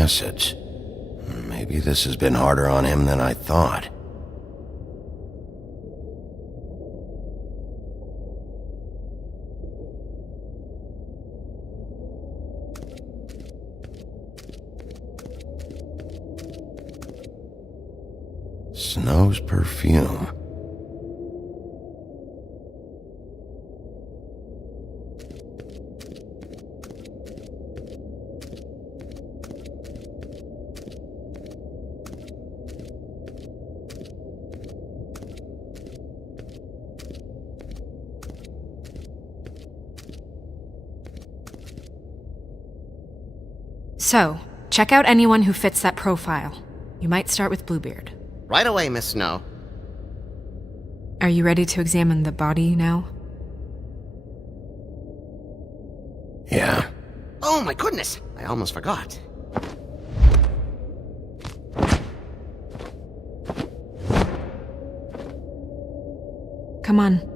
acids. Maybe this has been harder on him than I thought. Snow's perfume. So, check out anyone who fits that profile. You might start with Bluebeard. Right away, Miss Snow. Are you ready to examine the body now? Yeah. Oh my goodness! I almost forgot. Come on.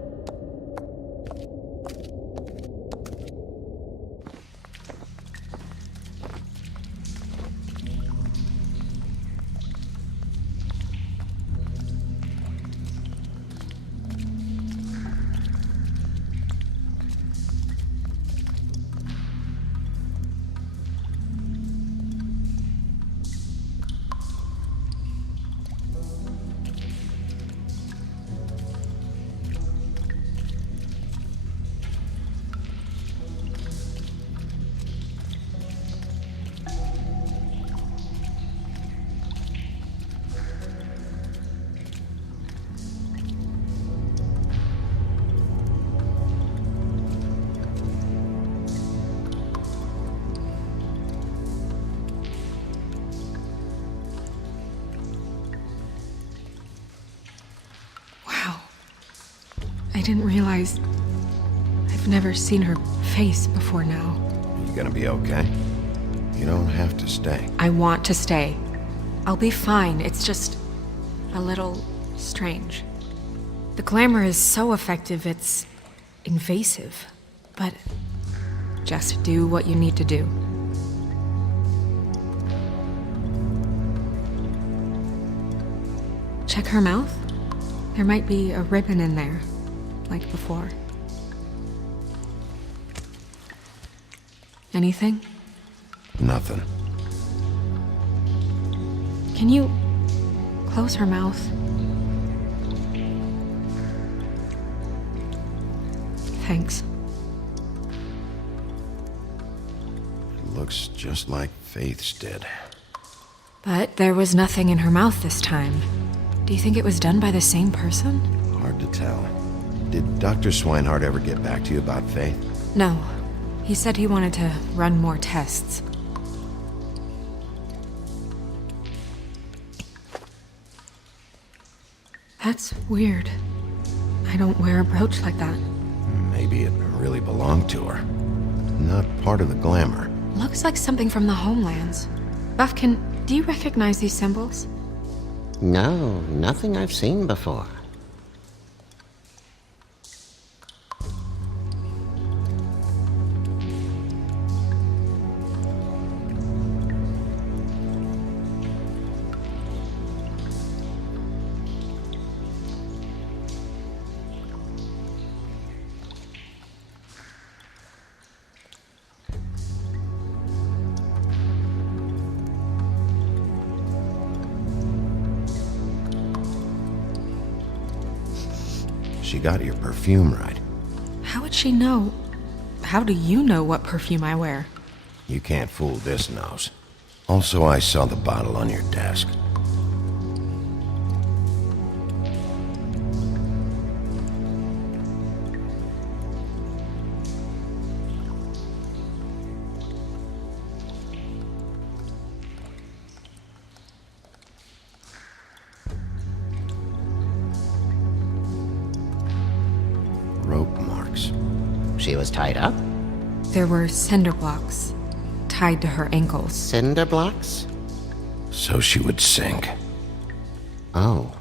I didn't realize I've never seen her face before now. You gonna be okay? You don't have to stay. I want to stay. I'll be fine. It's just a little strange. The glamour is so effective, it's invasive. But just do what you need to do. Check her mouth. There might be a ribbon in there, like before. Anything? Nothing. Can you close her mouth? Thanks. It looks just like Faith's did. But there was nothing in her mouth this time. Do you think it was done by the same person? Hard to tell. Did Dr. Swinehart ever get back to you about Faith? No. He said he wanted to run more tests. That's weird. I don't wear a brooch like that. Maybe it really belonged to her. Not part of the glamour. Looks like something from the homelands. Buffkin, do you recognize these symbols? No, nothing I've seen before. She got your perfume right. How would she know? How do you know what perfume I wear? You can't fool this nose. Also, I saw the bottle on your desk. Rope marks. She was tied up? There were cinder blocks tied to her ankles. Cinder blocks? So she would sink. Oh.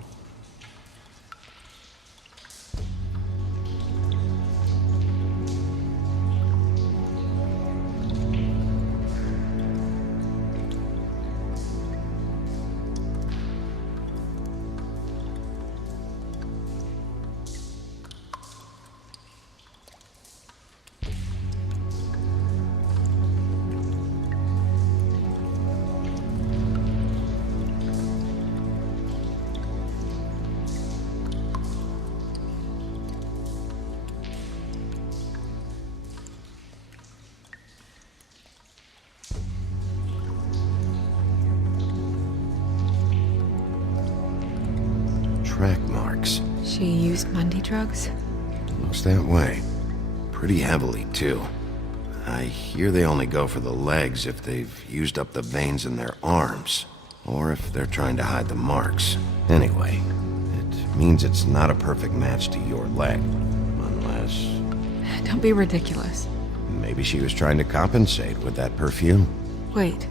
track marks. She used Mundy drugs? Looks that way. Pretty heavily, too. I hear they only go for the legs if they've used up the veins in their arms, or if they're trying to hide the marks. Anyway, it means it's not a perfect match to your leg, unless... Don't be ridiculous. Maybe she was trying to compensate with that perfume. Wait.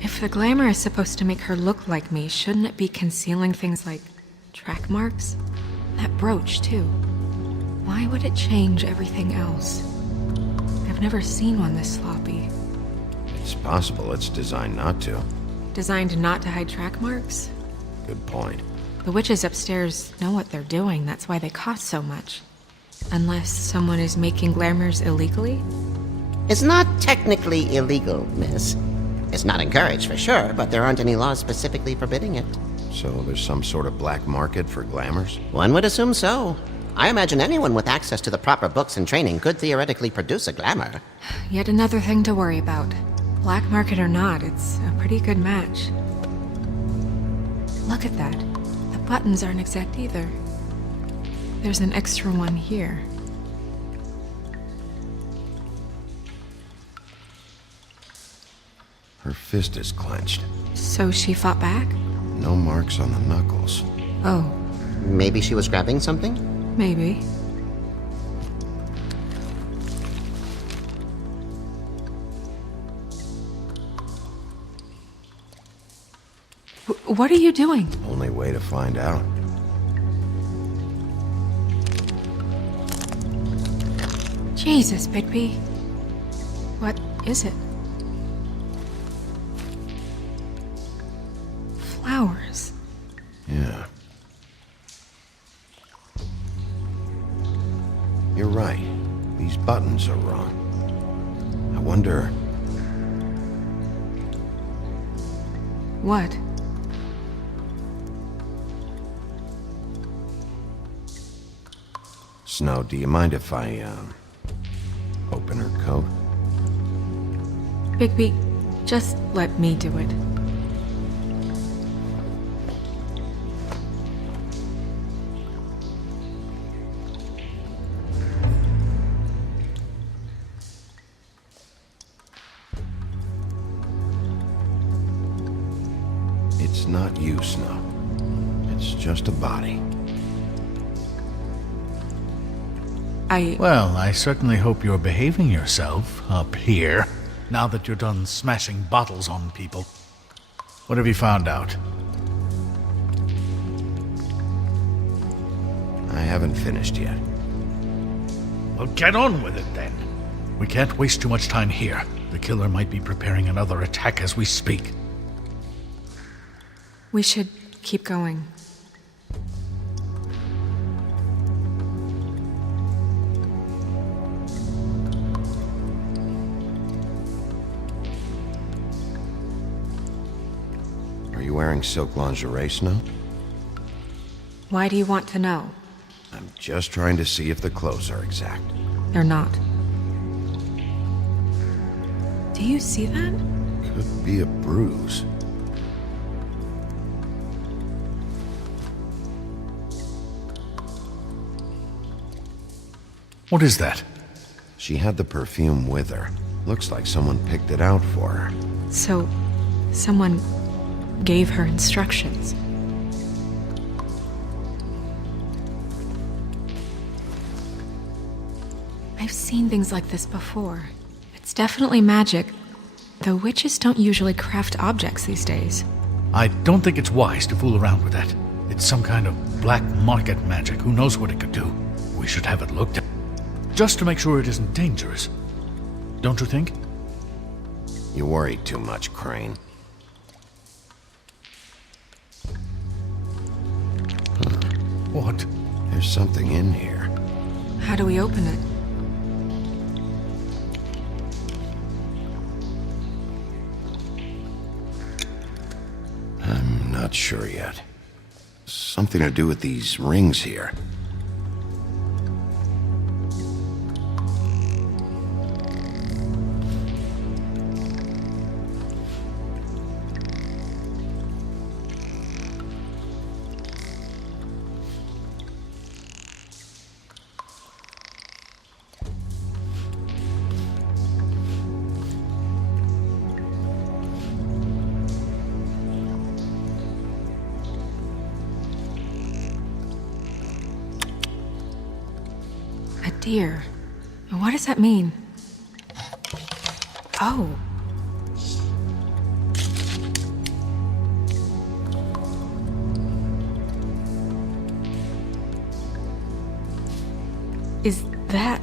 If the glamour is supposed to make her look like me, shouldn't it be concealing things like track marks? That brooch, too. Why would it change everything else? I've never seen one this sloppy. It's possible it's designed not to. Designed not to hide track marks? Good point. The witches upstairs know what they're doing, that's why they cost so much. Unless someone is making glamours illegally? It's not technically illegal, miss. It's not encouraged for sure, but there aren't any laws specifically forbidding it. So there's some sort of black market for glamours? One would assume so. I imagine anyone with access to the proper books and training could theoretically produce a glamour. Yet another thing to worry about. Black market or not, it's a pretty good match. Look at that. The buttons aren't exact either. There's an extra one here. Her fist is clenched. So she fought back? No marks on the knuckles. Oh, Maybe she was grabbing something? maybe. What are you doing? Only way to find out. Jesus, Bigby. What is it? Flowers. Yeah. You're right. These buttons are wrong. I wonder... What? Snow, do you mind if I, open her coat? Bigby, just let me do it. It's not you, Snow. It's just a body. Well, I certainly hope you're behaving yourself up here, now that you're done smashing bottles on people. What have you found out? I haven't finished yet. Well, get on with it then. We can't waste too much time here. The killer might be preparing another attack as we speak. We should keep going. Are you wearing silk lingerie, Snow? Why do you want to know? I'm just trying to see if the clothes are exact. They're not. Do you see that? Could be a bruise. What is that? She had the perfume with her. Looks like someone picked it out for her. So, someone gave her instructions. I've seen things like this before. It's definitely magic, though witches don't usually craft objects these days. I don't think it's wise to fool around with that. It's some kind of black market magic. Who knows what it could do? We should have it looked at, just to make sure it isn't dangerous. Don't you think? You worry too much, Crane. What? There's something in here. How do we open it? I'm not sure yet. Something to do with these rings here. dear. What does that mean? Oh. Is that...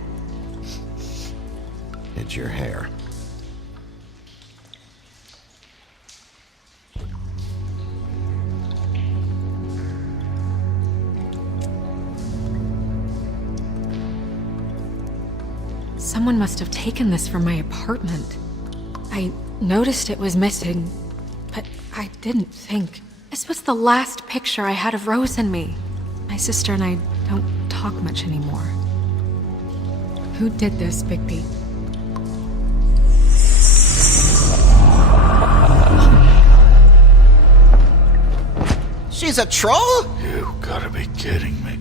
It's your hair. Someone must have taken this from my apartment. I noticed it was missing, but I didn't think. This was the last picture I had of Rose and me. My sister and I don't talk much anymore. Who did this, Bigby? She's a troll? You gotta be kidding me.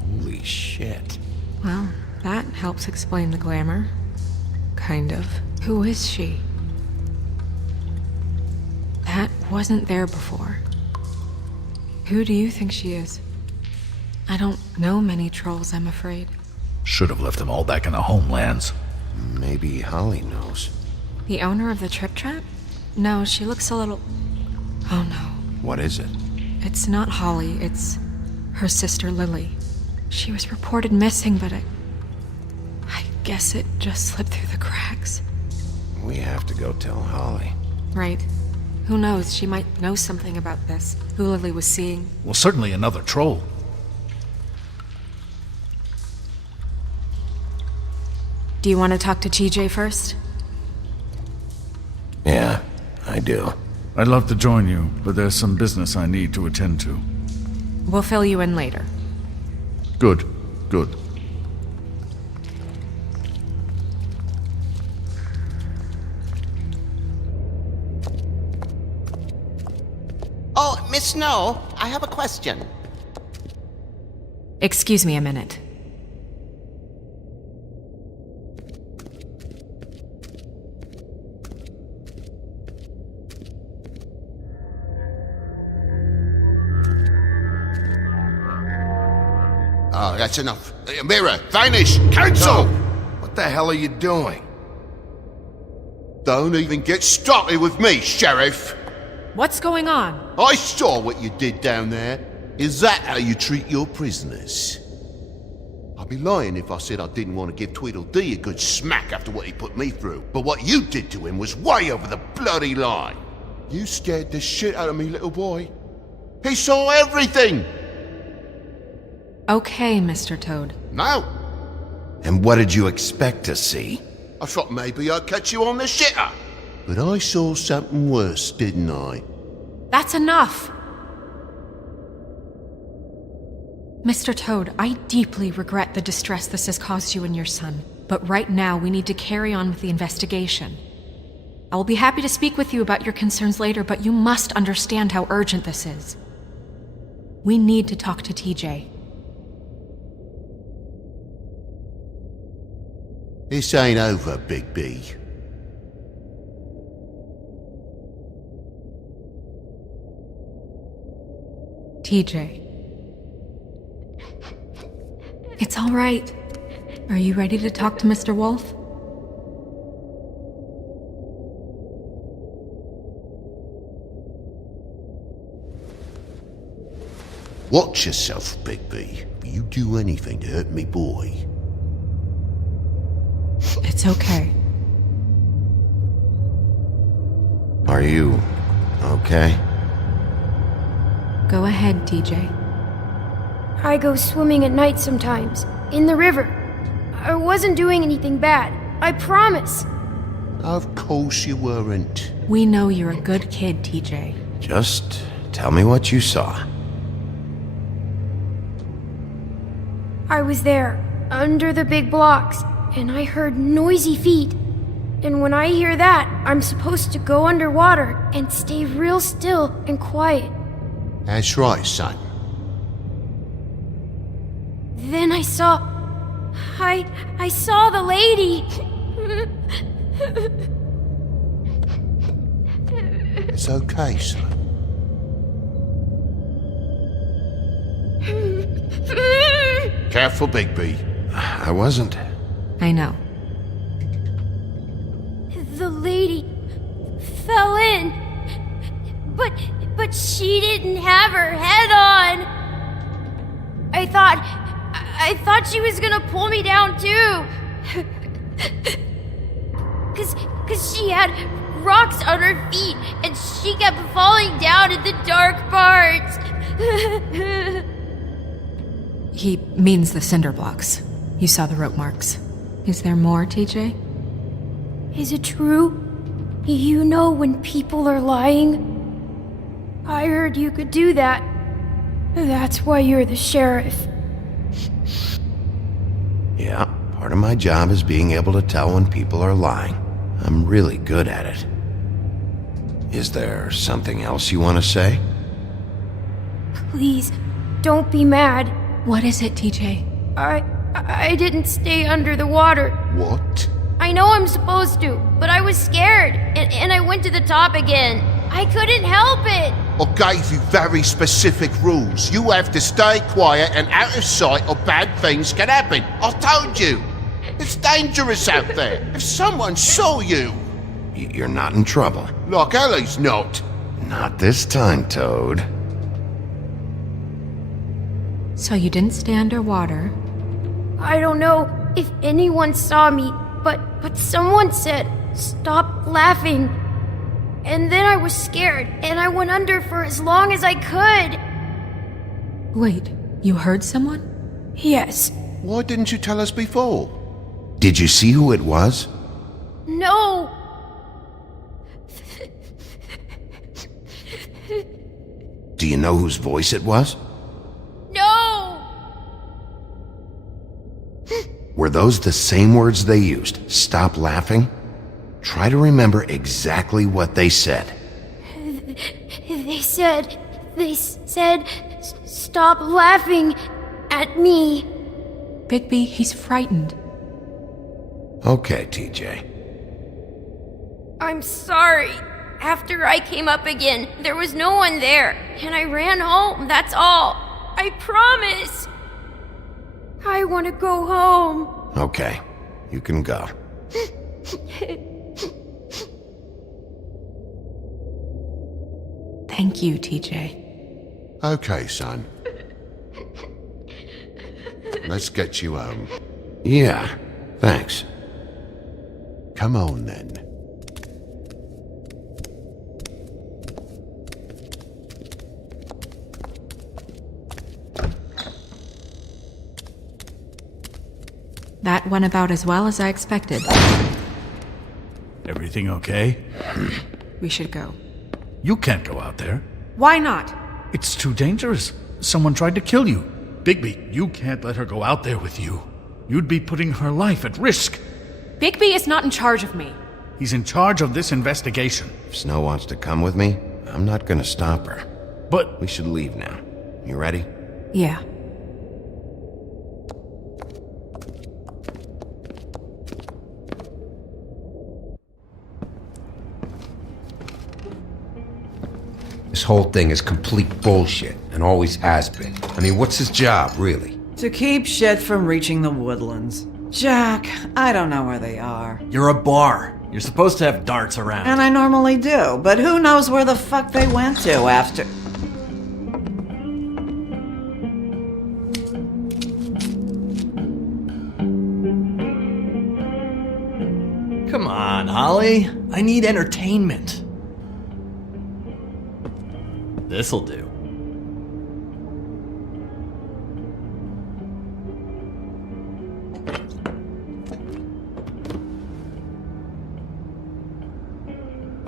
Holy shit. Well, that helps explain the glamour. Kind of. Who is she? That wasn't there before. Who do you think she is? I don't know many trolls, I'm afraid. Should have left them all back in the homelands. Maybe Holly knows. The owner of the Trip Trap? No, she looks a little... Oh no. What is it? It's not Holly, it's her sister Lily. She was reported missing, but I guess it just slipped through the cracks. We have to go tell Holly. Right. Who knows, she might know something about this. Who Lily was seeing. Well, certainly another troll. Do you want to talk to TJ first? Yeah, I do. I'd love to join you, but there's some business I need to attend to. We'll fill you in later. Good, good. Oh, Miss Snow, I have a question. Excuse me a minute. Oh, that's enough. Mirror, vanish, cancel! What the hell are you doing? Don't even get started with me, Sheriff. What's going on? I saw what you did down there. Is that how you treat your prisoners? I'd be lying if I said I didn't want to give Tweedledee a good smack after what he put me through. But what you did to him was way over the bloody line. You scared the shit out of me, little boy. He saw everything. Okay, Mr. Toad. Now, And what did you expect to see? I thought maybe I'd catch you on the shitter. But I saw something worse, didn't I? That's enough! Mr. Toad, I deeply regret the distress this has caused you and your son. But right now, we need to carry on with the investigation. I will be happy to speak with you about your concerns later, but you must understand how urgent this is. We need to talk to TJ. This ain't over, Big B. TJ. It's all right. Are you ready to talk to Mr. Wolf? Watch yourself, Big B. If you do anything to hurt me boy. It's okay. Are you okay? Go ahead, TJ. I go swimming at night sometimes, in the river. I wasn't doing anything bad, I promise. Of course you weren't. We know you're a good kid, TJ. Just tell me what you saw. I was there, under the big blocks, and I heard noisy feet. And when I hear that, I'm supposed to go underwater and stay real still and quiet. That's right, son. Then I saw... I saw the lady. It's okay, son. Careful, Bigby. I wasn't. I know. The lady fell in. But she didn't have her head on. I thought she was gonna pull me down too. Cause she had rocks on her feet and she kept falling down in the dark parts. He means the cinder blocks. You saw the rope marks. Is there more, TJ? Is it true? You know when people are lying? I heard you could do that. That's why you're the sheriff. Yeah, part of my job is being able to tell when people are lying. I'm really good at it. Is there something else you want to say? Please, don't be mad. What is it, TJ? I didn't stay under the water. What? I know I'm supposed to, but I was scared, and I went to the top again. I couldn't help it. I gave you very specific rules. You have to stay quiet and out of sight or bad things can happen. I told you. It's dangerous out there. If someone saw you... You're not in trouble. Like Ellie's not. Not this time, Toad. So you didn't stay underwater. I don't know if anyone saw me, but someone said, "Stop laughing." And then I was scared, and I went under for as long as I could. Wait, you heard someone? Yes. Why didn't you tell us before? Did you see who it was? No. Do you know whose voice it was? No. Were those the same words they used? Stop laughing? Try to remember exactly what they said. They said, "Stop laughing at me." Bigby, he's frightened. Okay, TJ. I'm sorry. After I came up again, there was no one there, and I ran home, that's all. I promise. I want to go home. Okay, you can go. Thank you, TJ. Okay, son. Let's get you home. Yeah, thanks. Come on, then. That went about as well as I expected. Everything okay? We should go. You can't go out there. Why not? It's too dangerous. Someone tried to kill you. Bigby, you can't let her go out there with you. You'd be putting her life at risk. Bigby is not in charge of me. He's in charge of this investigation. If Snow wants to come with me, I'm not gonna stop her. But We should leave now. You ready? Yeah. This whole thing is complete bullshit, and always has been. I mean, what's his job, really? To keep shit from reaching the woodlands. Jack, I don't know where they are. You're a bar. You're supposed to have darts around. And I normally do, but who knows where the fuck they went to after... Come on, Holly. I need entertainment. This'll do.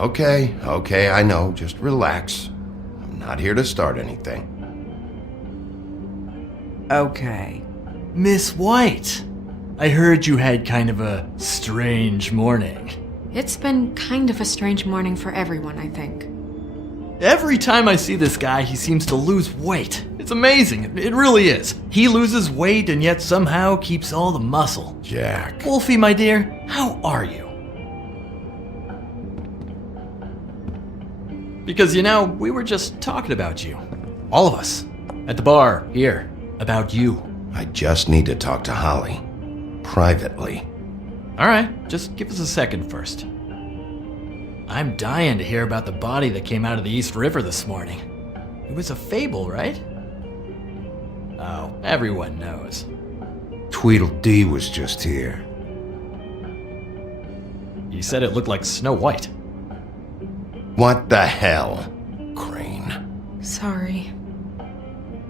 Okay, I know. Just relax. I'm not here to start anything. Okay. Miss White, I heard you had kind of a strange morning. It's been kind of a strange morning for everyone, I think. Every time I see this guy, he seems to lose weight. It's amazing. It really is. He loses weight and yet somehow keeps all the muscle. Jack. Wolfie, my dear, how are you? Because, you know, we were just talking about you. All of us. At the bar, here. About you. I just need to talk to Holly. Privately. Alright, just give us a second first. I'm dying to hear about the body that came out of the East River this morning. It was a fable, right? Oh, everyone knows. Tweedledee was just here. You said it looked like Snow White. What the hell, Crane? Sorry.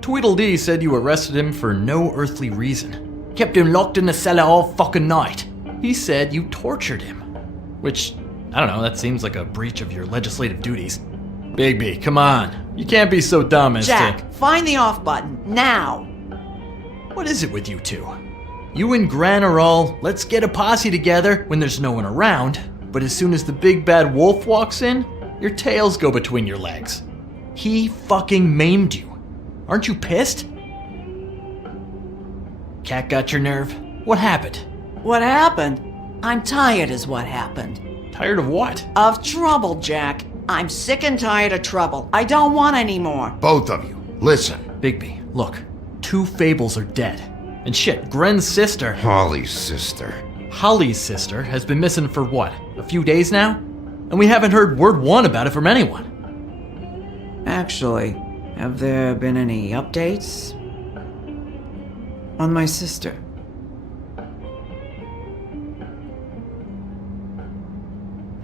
Tweedledee said you arrested him for no earthly reason. Kept him locked in the cellar all fucking night. He said you tortured him. Which, I don't know, that seems like a breach of your legislative duties. Bigby, come on. You can't be so dumb as Jack, find the off button, now! What is it with you two? You and Gran are all, let's get a posse together when there's no one around, but as soon as the big bad wolf walks in, your tails go between your legs. He fucking maimed you. Aren't you pissed? Cat got your nerve? What happened? What happened? I'm tired is what happened. Tired of what? Of trouble, Jack. I'm sick and tired of trouble. I don't want any more. Both of you, listen. Bigby, look. 2 fables are dead. And shit, Gren's sister, Holly's sister. Holly's sister, has been missing for what, a few days now? And we haven't heard word one about it from anyone. Actually, have there been any updates? On my sister?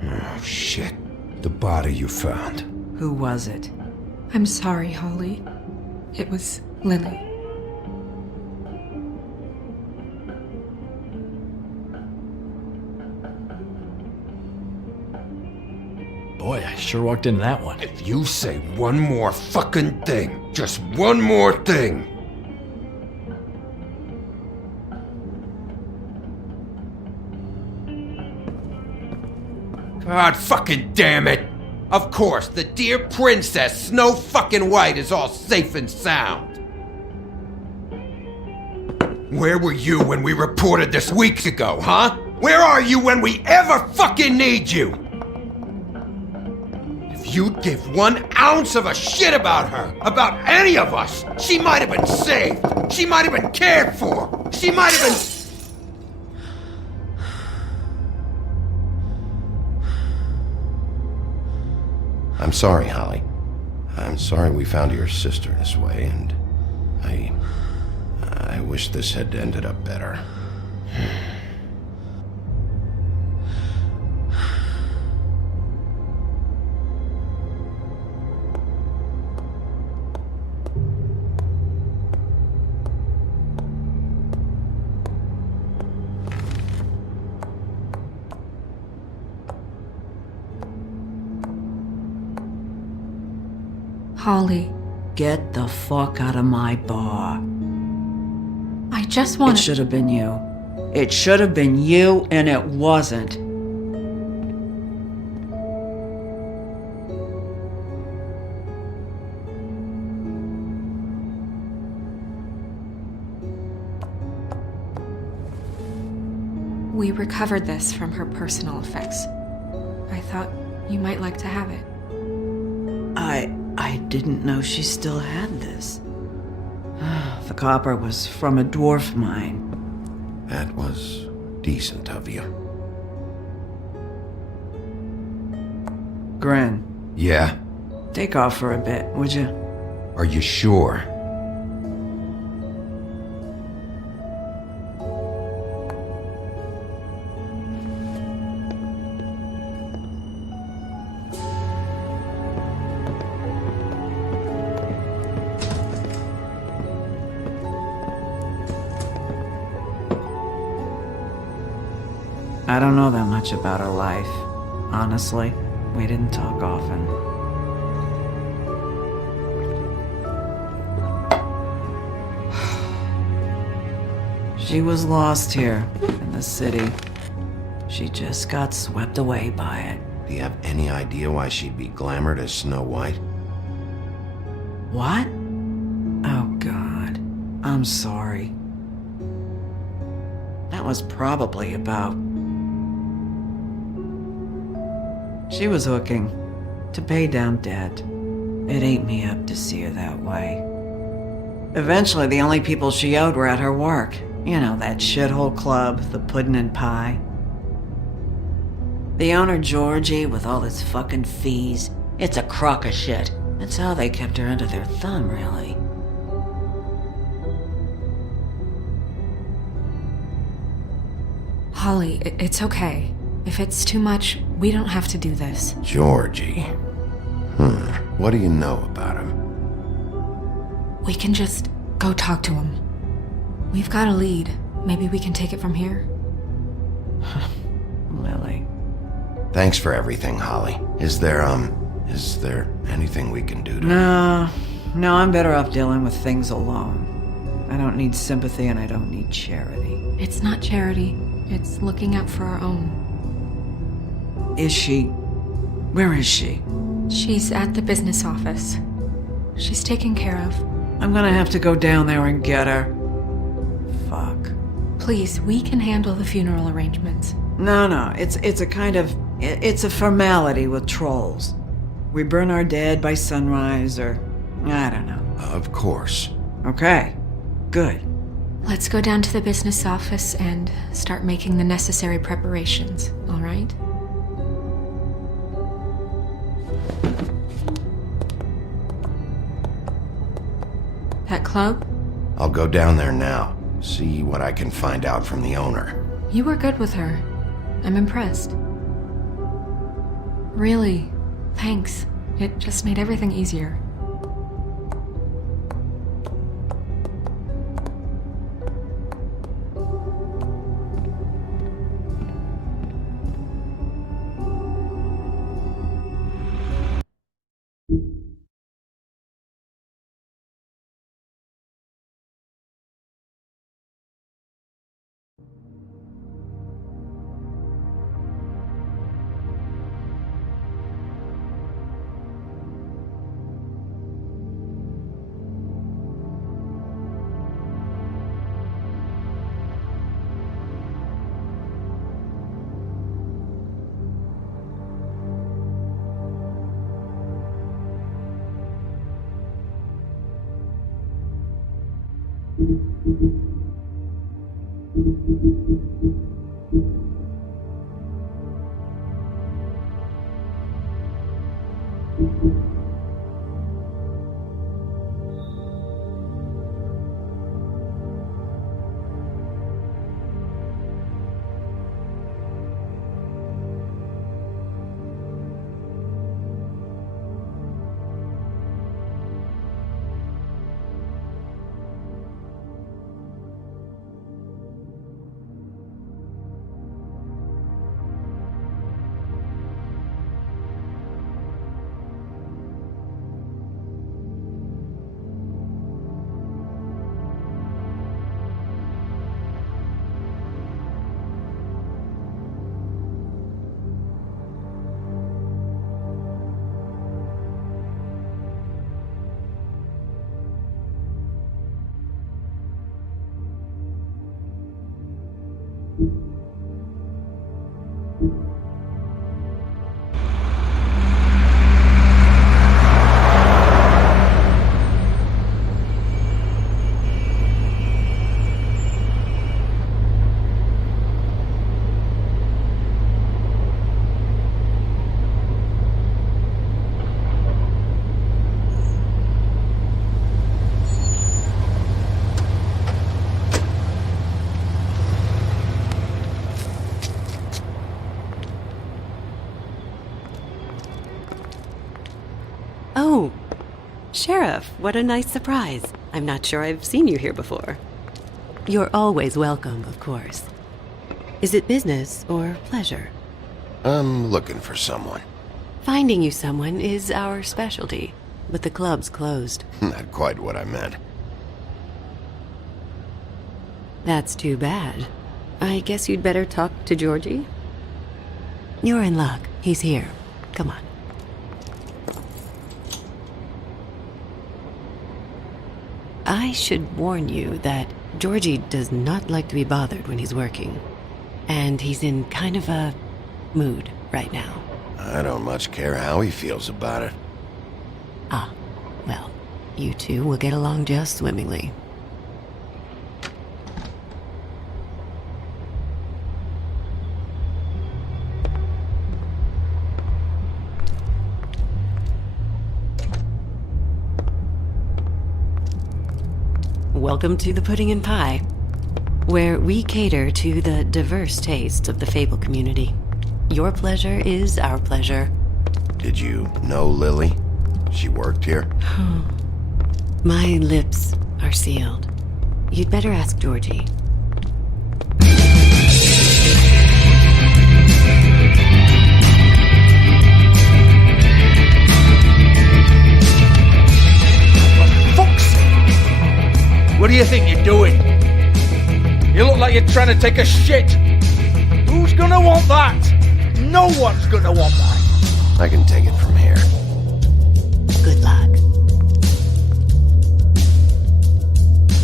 Oh, shit. The body you found. Who was it? I'm sorry, Holly. It was Lily. Boy, I sure walked into that one. If you say one more fucking thing, just one more thing. God fucking damn it! Of course, the dear princess Snow fucking White is all safe and sound. Where were you when we reported this weeks ago, huh? Where are you when we ever fucking need you? If you'd give 1 ounce of a shit about her, about any of us, she might have been saved. She might have been cared for. She might have been... I'm sorry, Holly. I'm sorry we found your sister this way, and I wish this had ended up better. Holly, Get the fuck out of my bar. I just It want should have been you. It should have been you, and it wasn't. We recovered this from her personal effects. I thought you might like to have it. I didn't know she still had this. The copper was from a dwarf mine. That was decent of you. Gren, Yeah? take off for a bit, would you? Are you sure? I don't know that much about her life. Honestly, we didn't talk often. She was lost here in the city. She just got swept away by it. Do you have any idea why she'd be glamored as Snow White? What? Oh, God. I'm sorry. That was probably about... She was hooking to pay down debt. It ate me up to see her that way. Eventually, the only people she owed were at her work. You know, that shithole club, the Puddin' and Pie. The owner, Georgie, with all his fucking fees. It's a crock of shit. That's how they kept her under their thumb, really. Holly, it's okay. If it's too much, we don't have to do this. Georgie. What do you know about him? We can just go talk to him. We've got a lead. Maybe we can take it from here? Lily. Thanks for everything, Holly. Is there anything we can do to... No, I'm better off dealing with things alone. I don't need sympathy and I don't need charity. It's not charity. It's looking out for our own. Is she? Where is she? She's at the business office. She's taken care of. I'm gonna have to go down there and get her. Fuck. Please, we can handle the funeral arrangements. No, it's a kind of... It's a formality with trolls. We burn our dead by sunrise, or... I don't know. Of course. Okay. Good. Let's go down to the business office and start making the necessary preparations, all right? That club? I'll go down there now. See what I can find out from the owner. You were good with her. I'm impressed. Really, thanks. It just made everything easier. Oh, Sheriff, what a nice surprise. I'm not sure I've seen you here before. You're always welcome, of course. Is it business or pleasure? I'm looking for someone. Finding you someone is our specialty, but the club's closed. Not quite what I meant. That's too bad. I guess you'd better talk to Georgie? You're in luck. He's here. Come on. I should warn you that Georgie does not like to be bothered when he's working. And he's in kind of a mood right now. I don't much care how he feels about it. Ah, well, You two will get along just swimmingly. Welcome to the Pudding and Pie, where we cater to the diverse tastes of the Fable community. Your pleasure is our pleasure. Did you know Lily? She worked here? My lips are sealed. You'd better ask Georgie. What do you think you're doing? You look like you're trying to take a shit. Who's gonna want that? No one's gonna want that. I can take it from here. Good luck.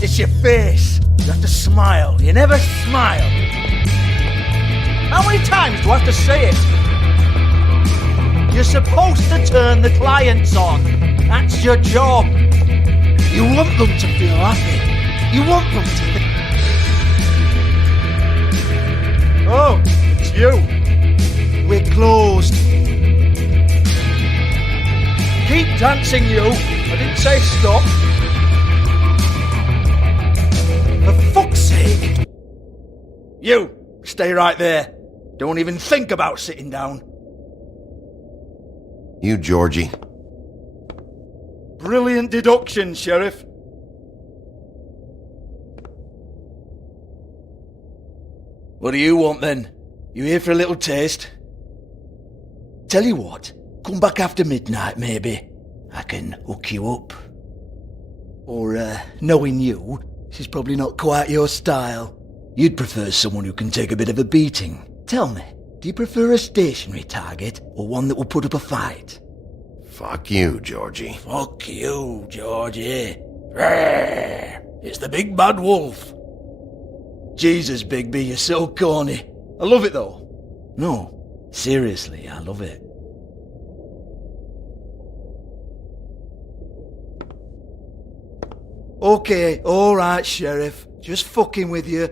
It's your face. You have to smile. You never smile. How many times do I have to say it? You're supposed to turn the clients on. That's your job. You want them to feel happy. You want them to. Oh, it's you. We're closed. Keep dancing, you. I didn't say stop. For fuck's sake. You, stay right there. Don't even think about sitting down. You, Georgie. Brilliant deduction, Sheriff. What do you want then? You here for a little taste? Tell you what, come back after midnight maybe. I can hook you up. Or, knowing you, she's probably not quite your style. You'd prefer someone who can take a bit of a beating. Tell me, do you prefer a stationary target or one that will put up a fight? Fuck you, Georgie. Fuck you, Georgie. Rawr. It's the big bad wolf. Jesus, Bigby, you're so corny. I love it though. No, seriously, I love it. Okay, alright, Sheriff. Just fucking with you.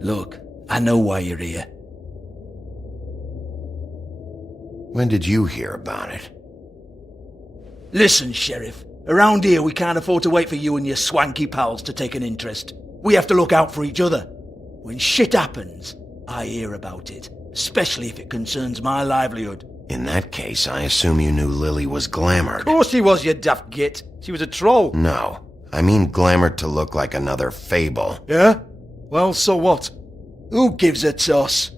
Look, I know why you're here. When did you hear about it? Listen, Sheriff. Around here, we can't afford to wait for you and your swanky pals to take an interest. We have to look out for each other. When shit happens, I hear about it, especially if it concerns my livelihood. In that case, I assume you knew Lily was glamored. Of course she was, you daft git. She was a troll. No, I mean glamored to look like another Fable. Yeah? Well, so what? Who gives a toss?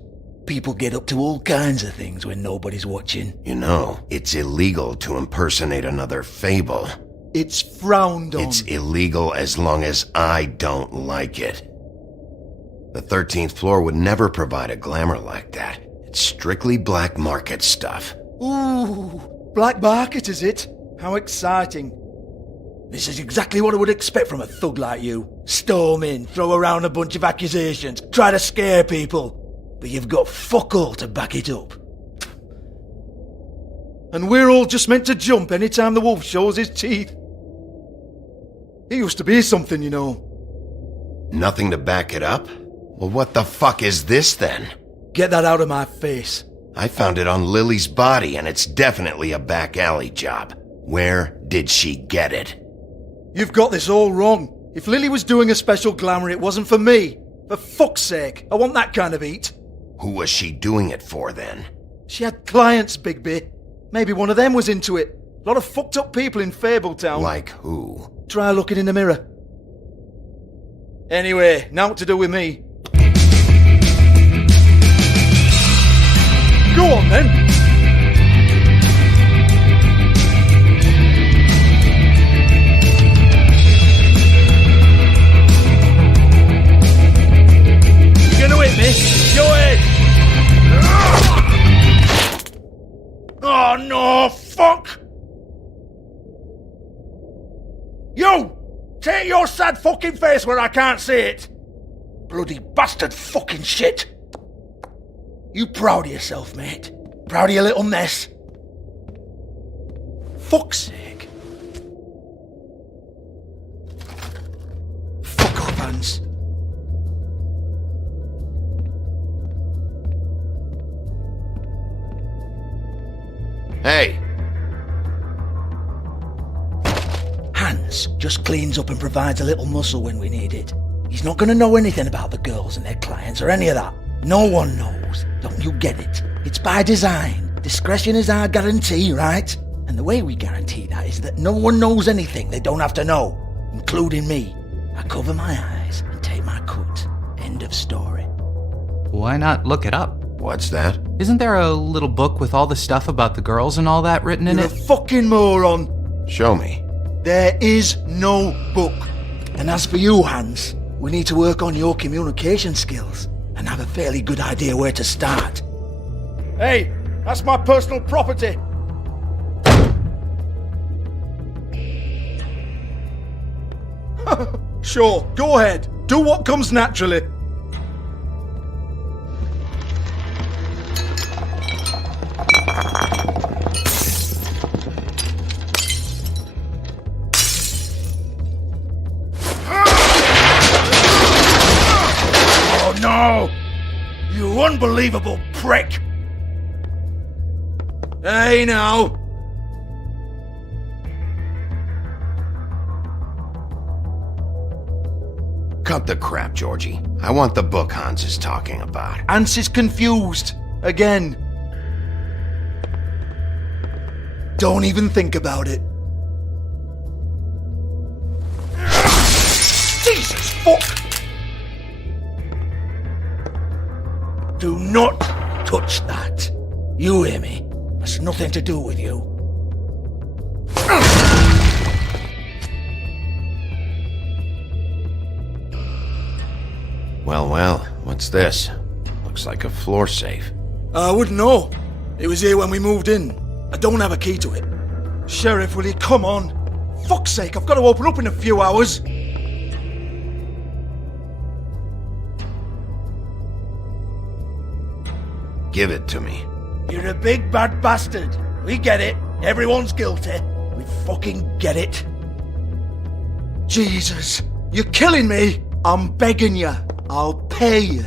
People get up to all kinds of things when nobody's watching. You know, it's illegal to impersonate another Fable. It's frowned on. It's illegal as long as I don't like it. The 13th floor would never provide a glamour like that. It's strictly black market stuff. Ooh, black market is it? How exciting. This is exactly what I would expect from a thug like you. Storm in, throw around a bunch of accusations, try to scare people. But you've got fuck all to back it up. And we're all just meant to jump any time the wolf shows his teeth. He used to be something, you know. Nothing to back it up? Well, what the fuck is this then? Get that out of my face. I found it on Lily's body, and it's definitely a back alley job. Where did she get it? You've got this all wrong. If Lily was doing a special glamour, it wasn't for me. For fuck's sake, I want that kind of eat. Who was she doing it for then? She had clients, Bigby. Maybe one of them was into it. A lot of fucked up people in Fabletown. Like who? Try looking in the mirror. Anyway, now what to do with me? Go on then. You gonna hit me? Go ahead. Oh no, fuck! You! Take your sad fucking face where I can't see it! Bloody bastard fucking shit! You proud of yourself, mate? Proud of your little mess? Fuck's sake. Hey! Hans just cleans up and provides a little muscle when we need it. He's not going to know anything about the girls and their clients or any of that. No one knows. Don't you get it? It's by design. Discretion is our guarantee, right? And the way we guarantee that is that no one knows anything they don't have to know, including me. I cover my eyes and take my cut. End of story. Why not look it up? What's that? Isn't there a little book with all the stuff about the girls and all that written in You're it? a fucking moron. Show me. There is no book. And as for you, Hans, we need to work on your communication skills and have a fairly good idea where to start. Hey, that's my personal property. Sure, go ahead. Do what comes naturally. Oh no! You unbelievable prick! Hey now! Cut the crap, Georgie. I want the book Hans is talking about. Hans is confused. Again. Don't even think about it. Jesus fuck! Do not touch that. You hear me? That's nothing to do with you. Well, what's this? Looks like a floor safe. I wouldn't know. It was here when we moved in. I don't have a key to it. Sheriff, will you come on? Fuck's sake, I've got to open up in a few hours. Give it to me. You're a big bad bastard. We get it. Everyone's guilty. We fucking get it. Jesus, you're killing me. I'm begging you. I'll pay you.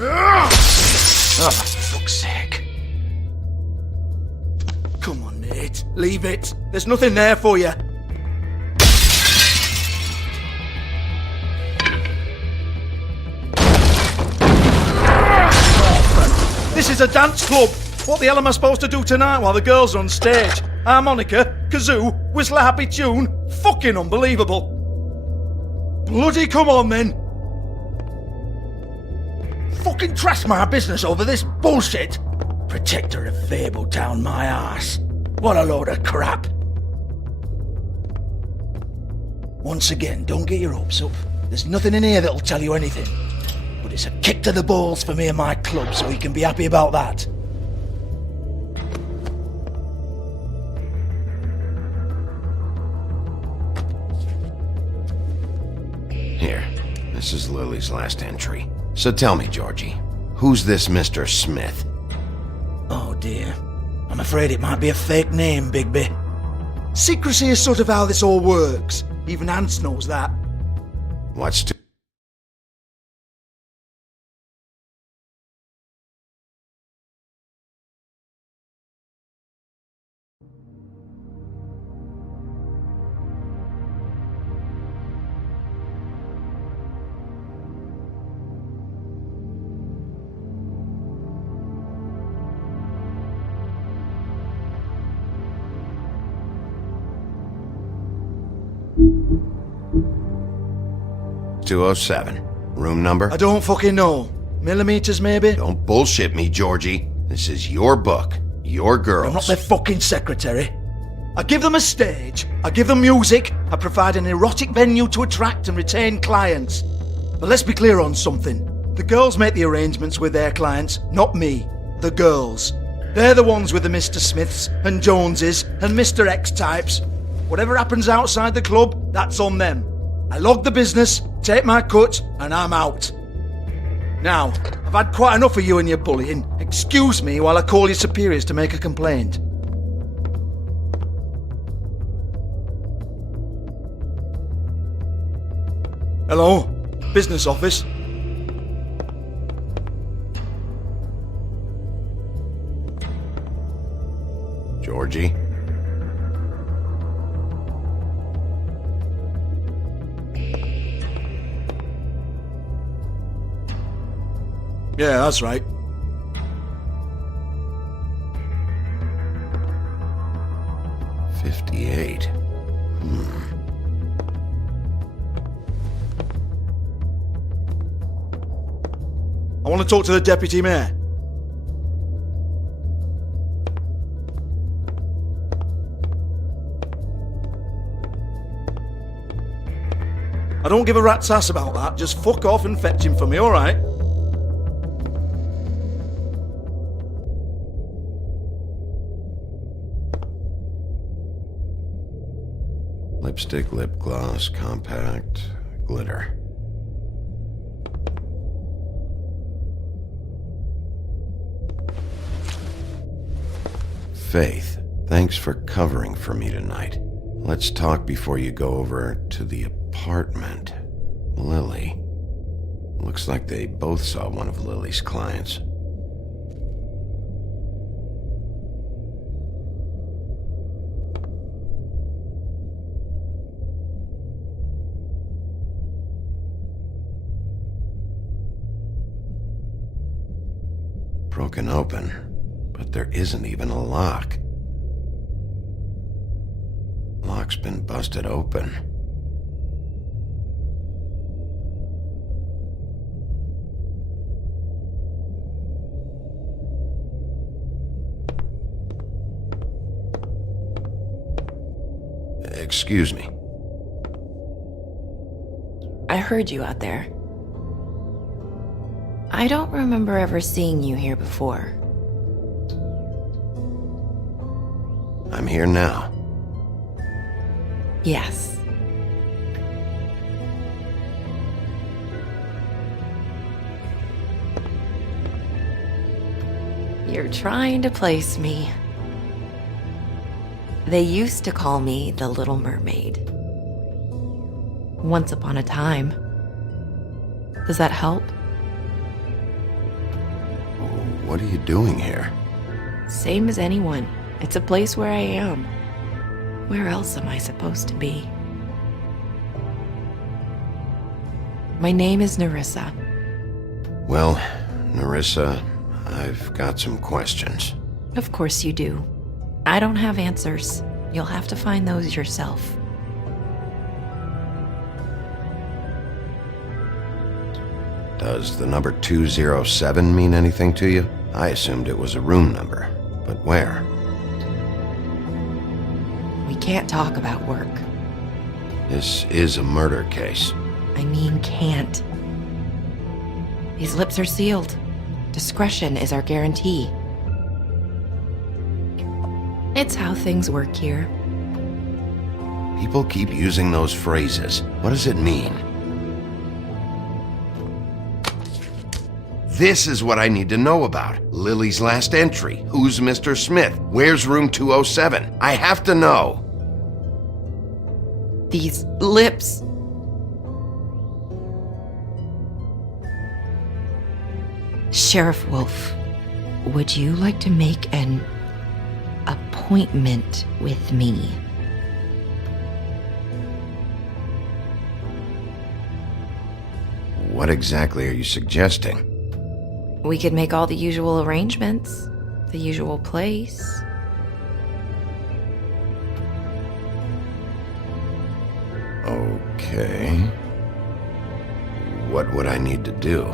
Oh, for fuck's sake. Come on, Nate. Leave it. There's nothing there for you. This is a dance club. What the hell am I supposed to do tonight while the girls are on stage? Harmonica, kazoo, whistle a happy tune? Fucking unbelievable. Bloody come on then. Fucking trash my business over this bullshit. Protector of Fabletown, my ass. What a load of crap. Once again, don't get your hopes up. There's nothing in here that'll tell you anything. But it's a kick to the balls for me and my club, so you can be happy about that. Here, this is Lily's last entry. So tell me, Georgie, who's this Mr. Smith? Oh dear. I'm afraid it might be a fake name, Bigby. Secrecy is sort of how this all works. Even Hans knows that. What's to... ...207. Room number? I don't fucking know. Millimeters, maybe? Don't bullshit me, Georgie. This is your book. Your girls. I'm not their fucking secretary. I give them a stage. I give them music. I provide an erotic venue to attract and retain clients. But let's be clear on something. The girls make the arrangements with their clients, not me. The girls. They're the ones with the Mr. Smiths and Joneses and Mr. X types. Whatever happens outside the club, that's on them. I log the business, take my cut, and I'm out. Now, I've had quite enough of you and your bullying. Excuse me while I call your superiors to make a complaint. Hello? Business office? Georgie? Yeah, that's right. "58. I want to talk to the deputy mayor. I don't give a rat's ass about that. Just fuck off and fetch him for me, alright? Lipstick, lip gloss, compact, glitter. Faith, thanks for covering for me tonight. Let's talk before you go over to the apartment. Lily. Looks like they both saw one of Lily's clients. Broken open, but there isn't even a lock. Lock's been busted open. Excuse me. I heard you out there. I don't remember ever seeing you here before. I'm here now. Yes. You're trying to place me. They used to call me the Little Mermaid. Once upon a time. Does that help? What are you doing here? Same as anyone. It's a place where I am. Where else am I supposed to be? My name is Nerissa. Well, Nerissa, I've got some questions. Of course you do. I don't have answers. You'll have to find those yourself. Does the number 207 mean anything to you? I assumed it was a room number, but where? We can't talk about work. This is a murder case. I mean can't. These lips are sealed. Discretion is our guarantee. It's how things work here. People keep using those phrases. What does it mean? This is what I need to know about. Lily's last entry. Who's Mr. Smith? Where's room 207? I have to know. These lips. Sheriff Wolf, would you like to make an appointment with me? What exactly are you suggesting? We could make all the usual arrangements. The usual place. Okay. What would I need to do?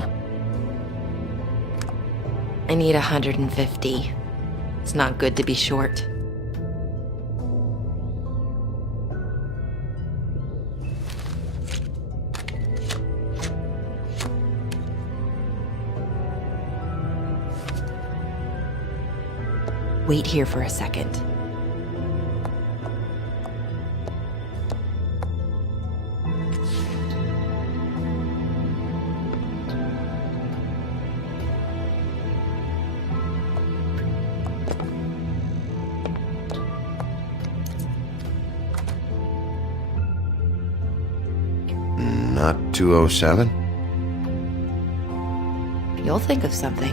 I need 150. It's not good to be short. Wait here for a second. Not 207? You'll think of something.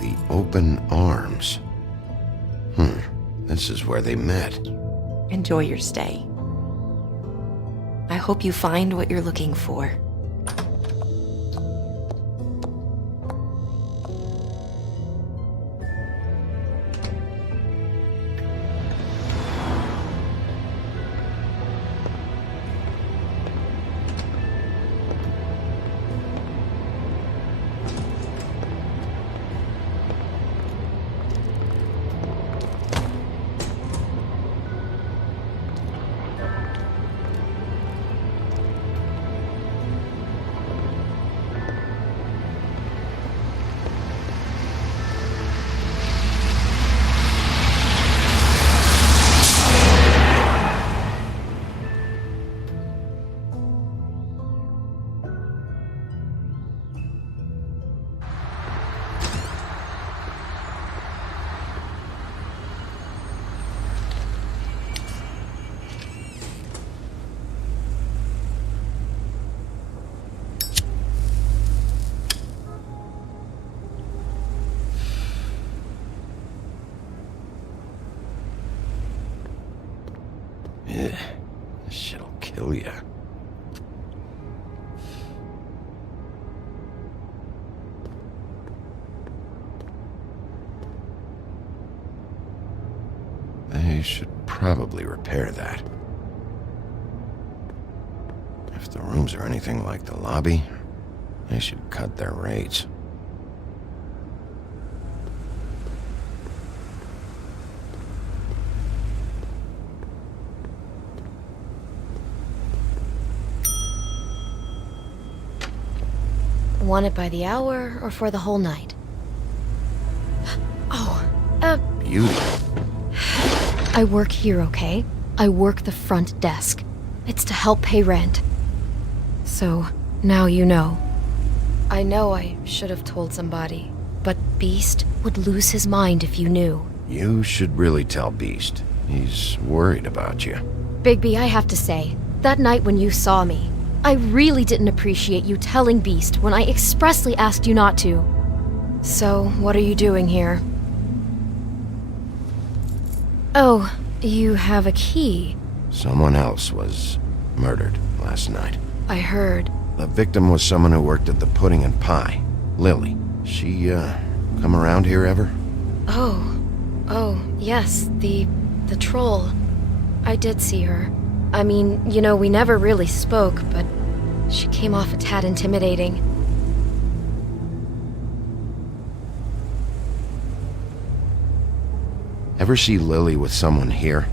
The Open arms. This is where they met. Enjoy your stay. I hope you find what you're looking for. This shit'll kill ya. They should probably repair that. If the rooms are anything like the lobby, they should cut their rates. Want it by the hour or for the whole night? Beauty. I work here, okay? I work the front desk. It's to help pay rent. So, now you know. I know I should have told somebody, but Beast would lose his mind if you knew. You should really tell Beast. He's worried about you. Bigby, I have to say, that night when you saw me, I really didn't appreciate you telling Beast when I expressly asked you not to. So, what are you doing here? Oh, you have a key. Someone else was murdered last night. I heard. The victim was someone who worked at the Pudding and Pie. Lily. She, come around here ever? Oh, yes, the troll. I did see her. I mean, you know, we never really spoke, but she came off a tad intimidating. Ever see Lily with someone here?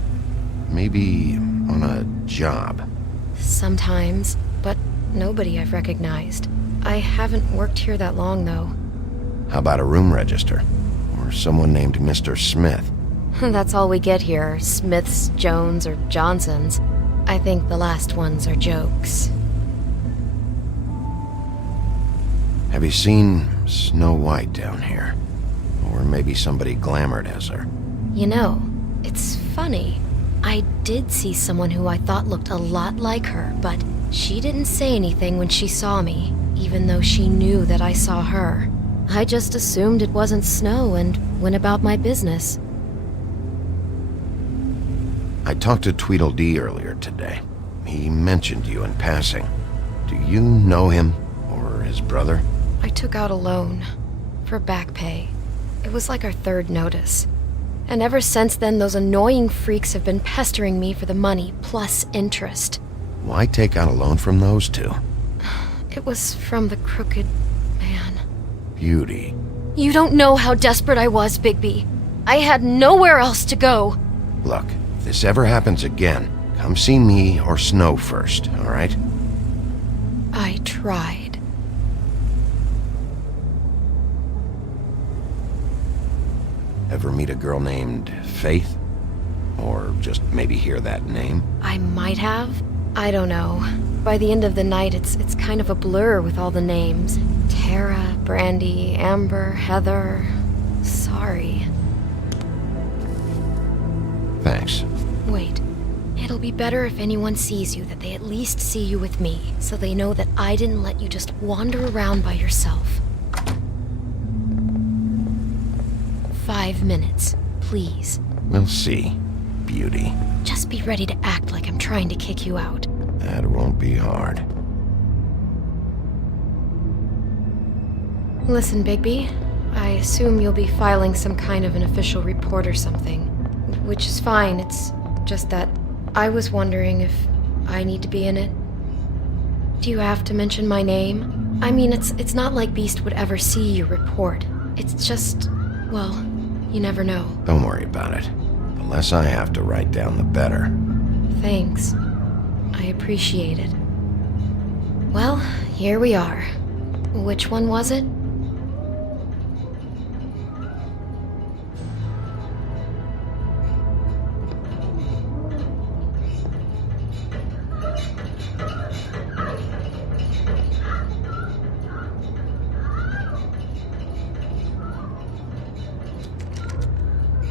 Maybe on a job. Sometimes, but nobody I've recognized. I haven't worked here that long, though. How about a room register? Or someone named Mr. Smith? That's all we get here, Smiths, Jones, or Johnsons. I think the last ones are jokes. Have you seen Snow White down here? Or maybe somebody glamored as her? You know, it's funny. I did see someone who I thought looked a lot like her, but she didn't say anything when she saw me, even though she knew that I saw her. I just assumed it wasn't Snow and went about my business. I talked to Tweedledee earlier today. He mentioned you in passing. Do you know him? Or his brother? I took out a loan. For back pay. It was like our third notice. And ever since then, those annoying freaks have been pestering me for the money, plus interest. Why take out a loan from those two? It was from the crooked man. Beauty. You don't know how desperate I was, Bigby. I had nowhere else to go. Look, if this ever happens again, come see me or Snow first, all right? I tried. Ever meet a girl named Faith? Or just maybe hear that name? I might have. I don't know. By the end of the night, it's kind of a blur with all the names. Tara, Brandy, Amber, Heather. Sorry. Thanks. Wait. It'll be better if anyone sees you that they at least see you with me, so they know that I didn't let you just wander around by yourself. 5 minutes, please. We'll see, beauty. Just be ready to act like I'm trying to kick you out. That won't be hard. Listen, Bigby, I assume you'll be filing some kind of an official report or something. Which is fine, it's just that I was wondering if I need to be in it. Do you have to mention my name? I mean, it's not like Beast would ever see your report. It's just, well, you never know. Don't worry about it. The less I have to write down, the better. Thanks. I appreciate it. Well, here we are. Which one was it?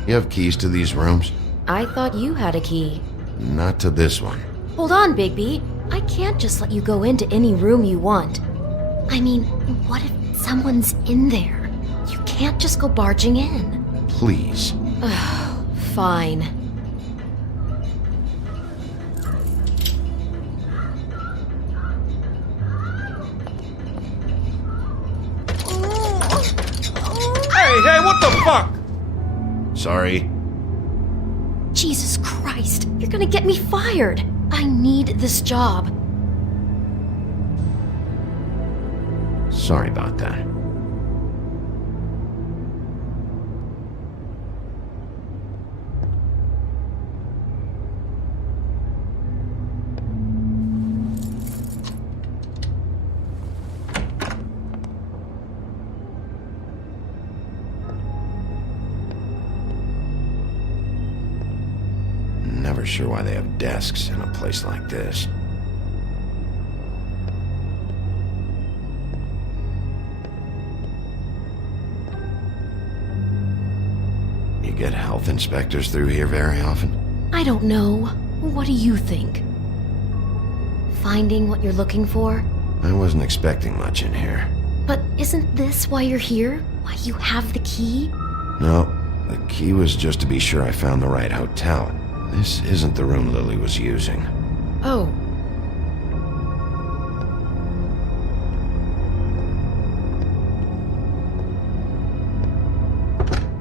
You have keys to these rooms? I thought you had a key. Not to this one. Hold on, Bigby. I can't just let you go into any room you want. I mean, what if someone's in there? You can't just go barging in. Please. Fine. Hey, what the fuck? Sorry. Jesus Christ, you're gonna get me fired. I need this job. Sorry about that. Never sure why they have desks in a place like this. You get health inspectors through here very often? I don't know. What do you think? Finding what you're looking for? I wasn't expecting much in here. But isn't this why you're here? Why you have the key? No, the key was just to be sure I found the right hotel. This isn't the room Lily was using. Oh.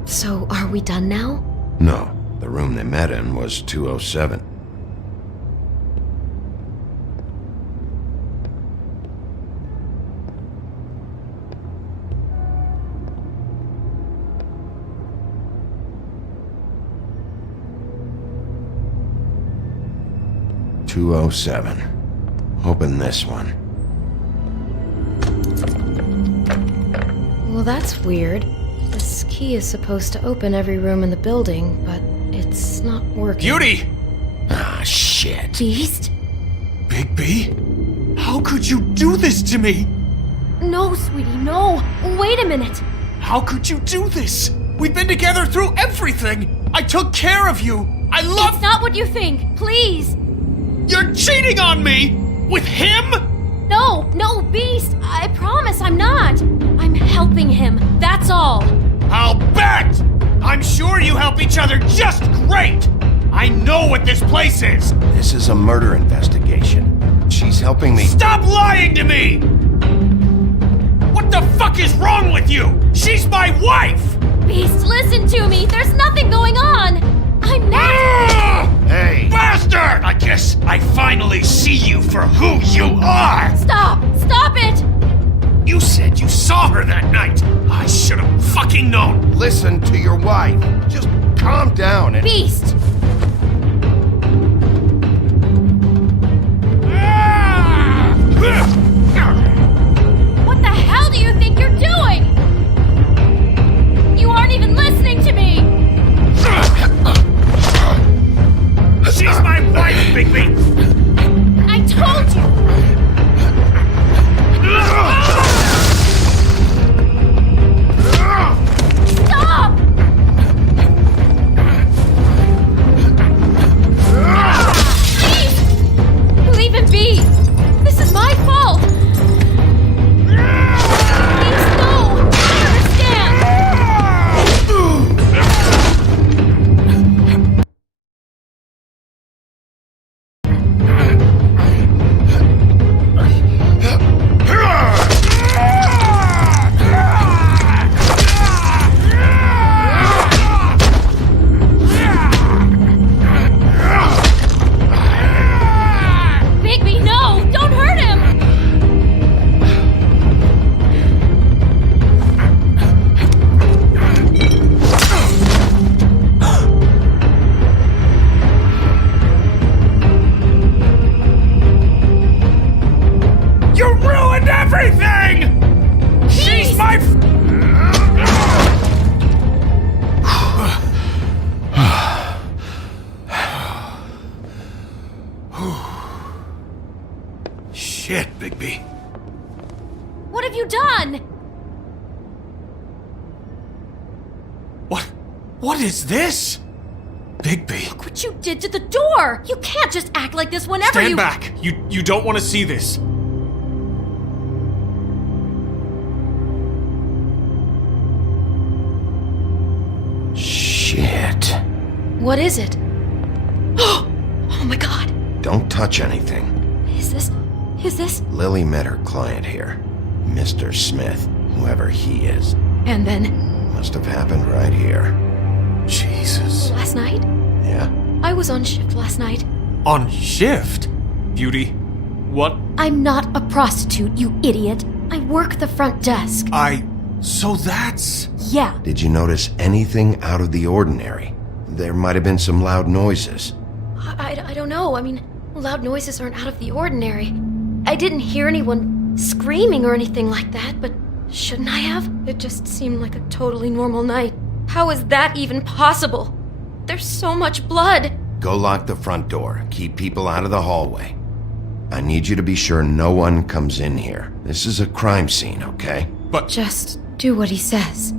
So, are we done now? No, the room they met in was 207. Open this one. Well, that's weird. This key is supposed to open every room in the building, but it's not working. Beauty! Ah, shit. Beast? Bigby? How could you do this to me? No, sweetie, no. Wait a minute. How could you do this? We've been together through everything. I took care of you. I love... It's not what you think. Please. You're cheating on me! With him? No, Beast. I promise I'm not. I'm helping him. That's all. I'll bet! I'm sure you help each other just great! I know what this place is! This is a murder investigation. She's helping me... Stop lying to me! What the fuck is wrong with you? She's my wife! Beast, listen to me. There's nothing going on. I'm not... Hey! Bastard! I guess I finally see you for who you are! Stop it! You said you saw her that night! I should have fucking known! Listen to your wife. Just calm down and... Beast! What the hell do you think you're doing? You aren't even listening to me! She's my wife, Bigby! I told you! Stop! Please! Leave him be! This is my fault! Shit, Bigby. What have you done? What is this? Bigby. Look what you did to the door! You can't just act like this whenever Stand you- back! You don't want to see this. Shit. What is it? Oh my god! Don't touch anything. Is this? Lily met her client here, Mr. Smith, whoever he is. And then, Must have happened right here. Jesus. last night? Yeah? I was on shift last night. On shift? Beauty, what? I'm not a prostitute, you idiot. I work the front desk. So that's... Yeah. Did you notice anything out of the ordinary? There might have been some loud noises. I don't know. I mean, loud noises aren't out of the ordinary. I didn't hear anyone screaming or anything like that, but shouldn't I have? It just seemed like a totally normal night. How is that even possible? There's so much blood. Go lock the front door. Keep people out of the hallway. I need you to be sure no one comes in here. This is a crime scene, okay? But... Just do what he says.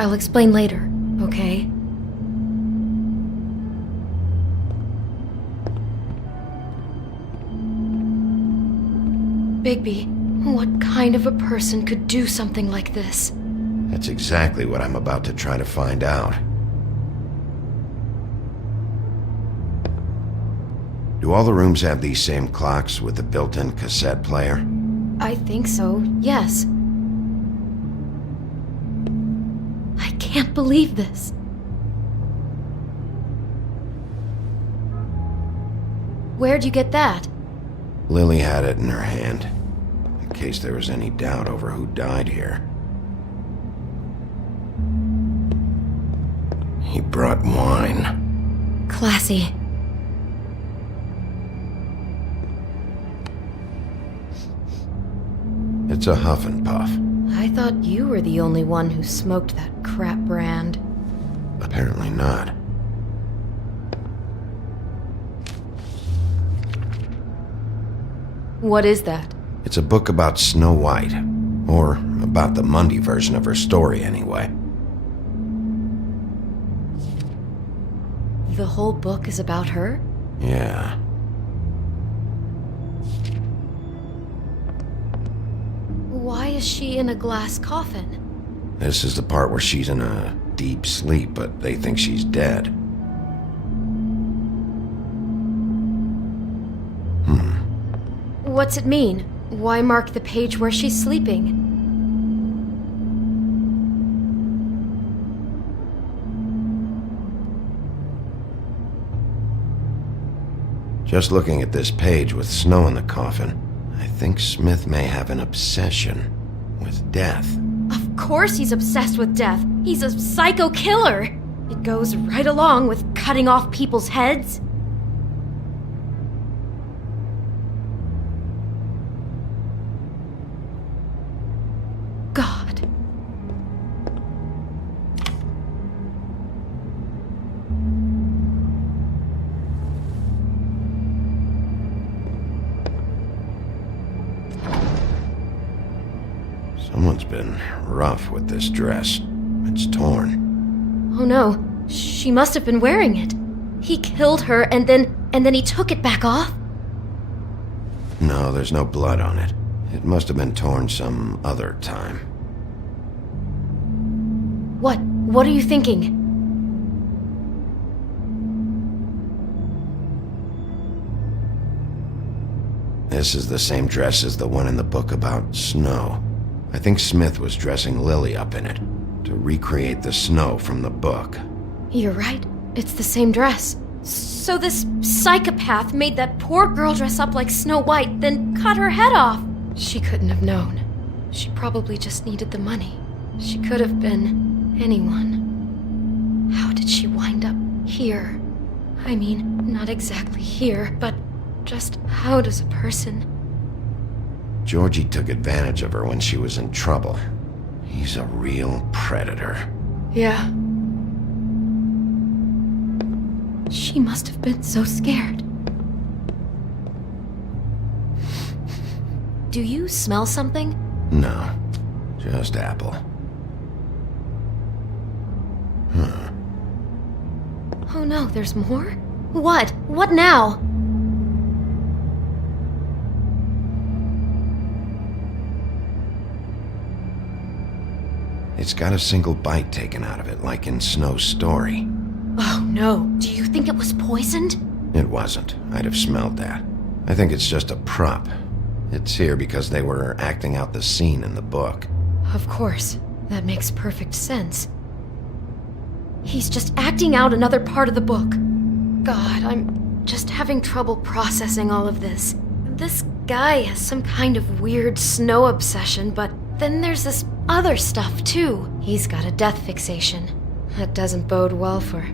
I'll explain later, okay? Bigby, what kind of a person could do something like this? That's exactly what I'm about to try to find out. Do all the rooms have these same clocks with the built-in cassette player? I think so, yes. I can't believe this. Where'd you get that? Lily had it in her hand, in case there was any doubt over who died here. He brought wine. Classy. It's a Huff and Puff. I thought you were the only one who smoked that crap brand. Apparently not. What is that? It's a book about Snow White. Or about the Mundy version of her story, anyway. The whole book is about her? Yeah. Why is she in a glass coffin? This is the part where she's in a deep sleep, but they think she's dead. What's it mean? Why mark the page where she's sleeping? Just looking at this page with snow in the coffin, I think Smith may have an obsession with death. Of course he's obsessed with death. He's a psycho killer. It goes right along with cutting off people's heads. God. Someone's been rough with this dress. It's torn. Oh no, she must have been wearing it. He killed her and then he took it back off? No, there's no blood on it. It must have been torn some other time. What are you thinking? This is the same dress as the one in the book about snow. I think Smith was dressing Lily up in it to recreate the snow from the book. You're right. It's the same dress. So this psychopath made that poor girl dress up like Snow White, then cut her head off. She couldn't have known. She probably just needed the money. She could have been anyone. How did she wind up here? I mean, not exactly here, but just how does a person... Georgie took advantage of her when she was in trouble. He's a real predator. Yeah. She must have been so scared. Do you smell something? No, just apple. Oh no, there's more? What? What now? It's got a single bite taken out of it, like in Snow's story. Oh no, do you think it was poisoned? It wasn't. I'd have smelled that. I think it's just a prop. It's here because they were acting out the scene in the book. Of course. That makes perfect sense. He's just acting out another part of the book. God, I'm just having trouble processing all of this. This guy has some kind of weird snow obsession, but then there's this other stuff too. He's got a death fixation. That doesn't bode well for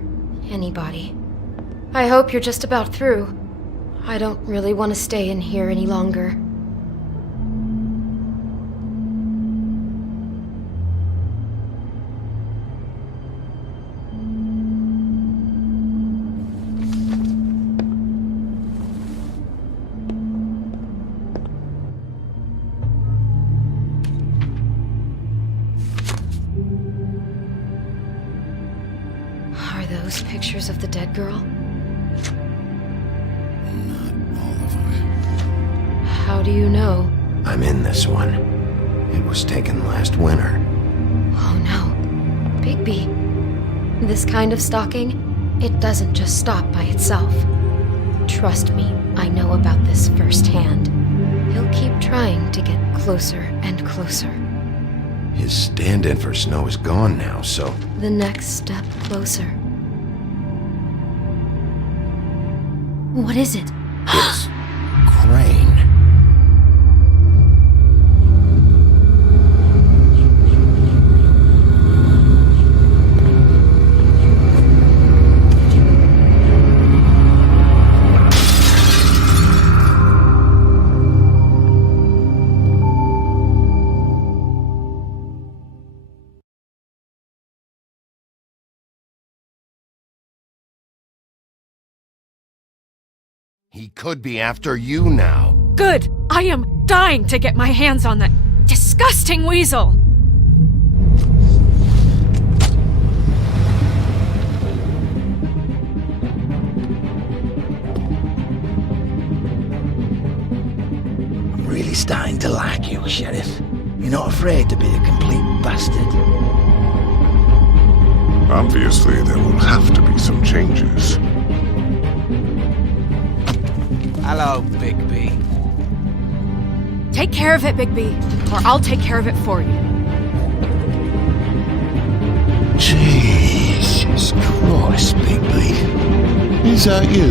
anybody. I hope you're just about through. I don't really want to stay in here any longer. Are those pictures of the dead girl? Not all of them. How do you know? I'm in this one. It was taken last winter. Oh no. Bigby. This kind of stalking, it doesn't just stop by itself. Trust me, I know about this firsthand. He'll keep trying to get closer and closer. His stand-in for Snow is gone now, so... The next step closer. What is it? It's... Crane. He could be after you now. Good! I am dying to get my hands on that disgusting weasel! I'm really starting to like you, Sheriff. You're not afraid to be a complete bastard. Obviously, there will have to be some changes. Hello, Bigby. Take care of it, Bigby, or I'll take care of it for you. Jesus Christ, Bigby. Is that you?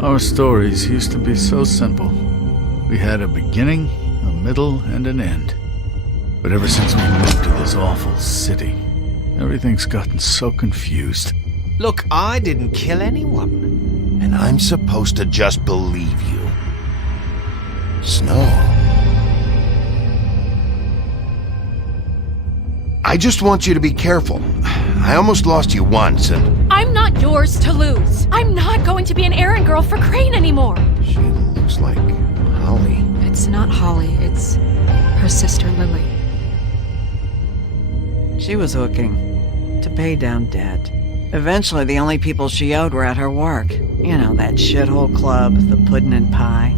Our stories used to be so simple. We had a beginning, a middle and an end. But ever since we moved to this awful city, everything's gotten so confused. Look, I didn't kill anyone. And I'm supposed to just believe you. Snow. I just want you to be careful. I almost lost you once, and... I'm not yours to lose. I'm not going to be an errand girl for Crane anymore. She looks like Holly. It's not Holly, it's her sister Lily. She was hooking to pay down debt. Eventually, the only people she owed were at her work. You know, that shithole club, the pudding and pie.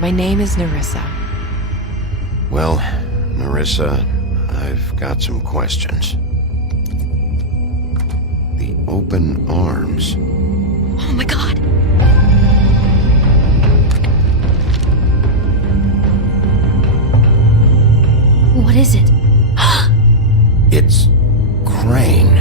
My name is Nerissa. Well, Nerissa, I've got some questions. The open arms. Oh my god! What is it? It's Crane.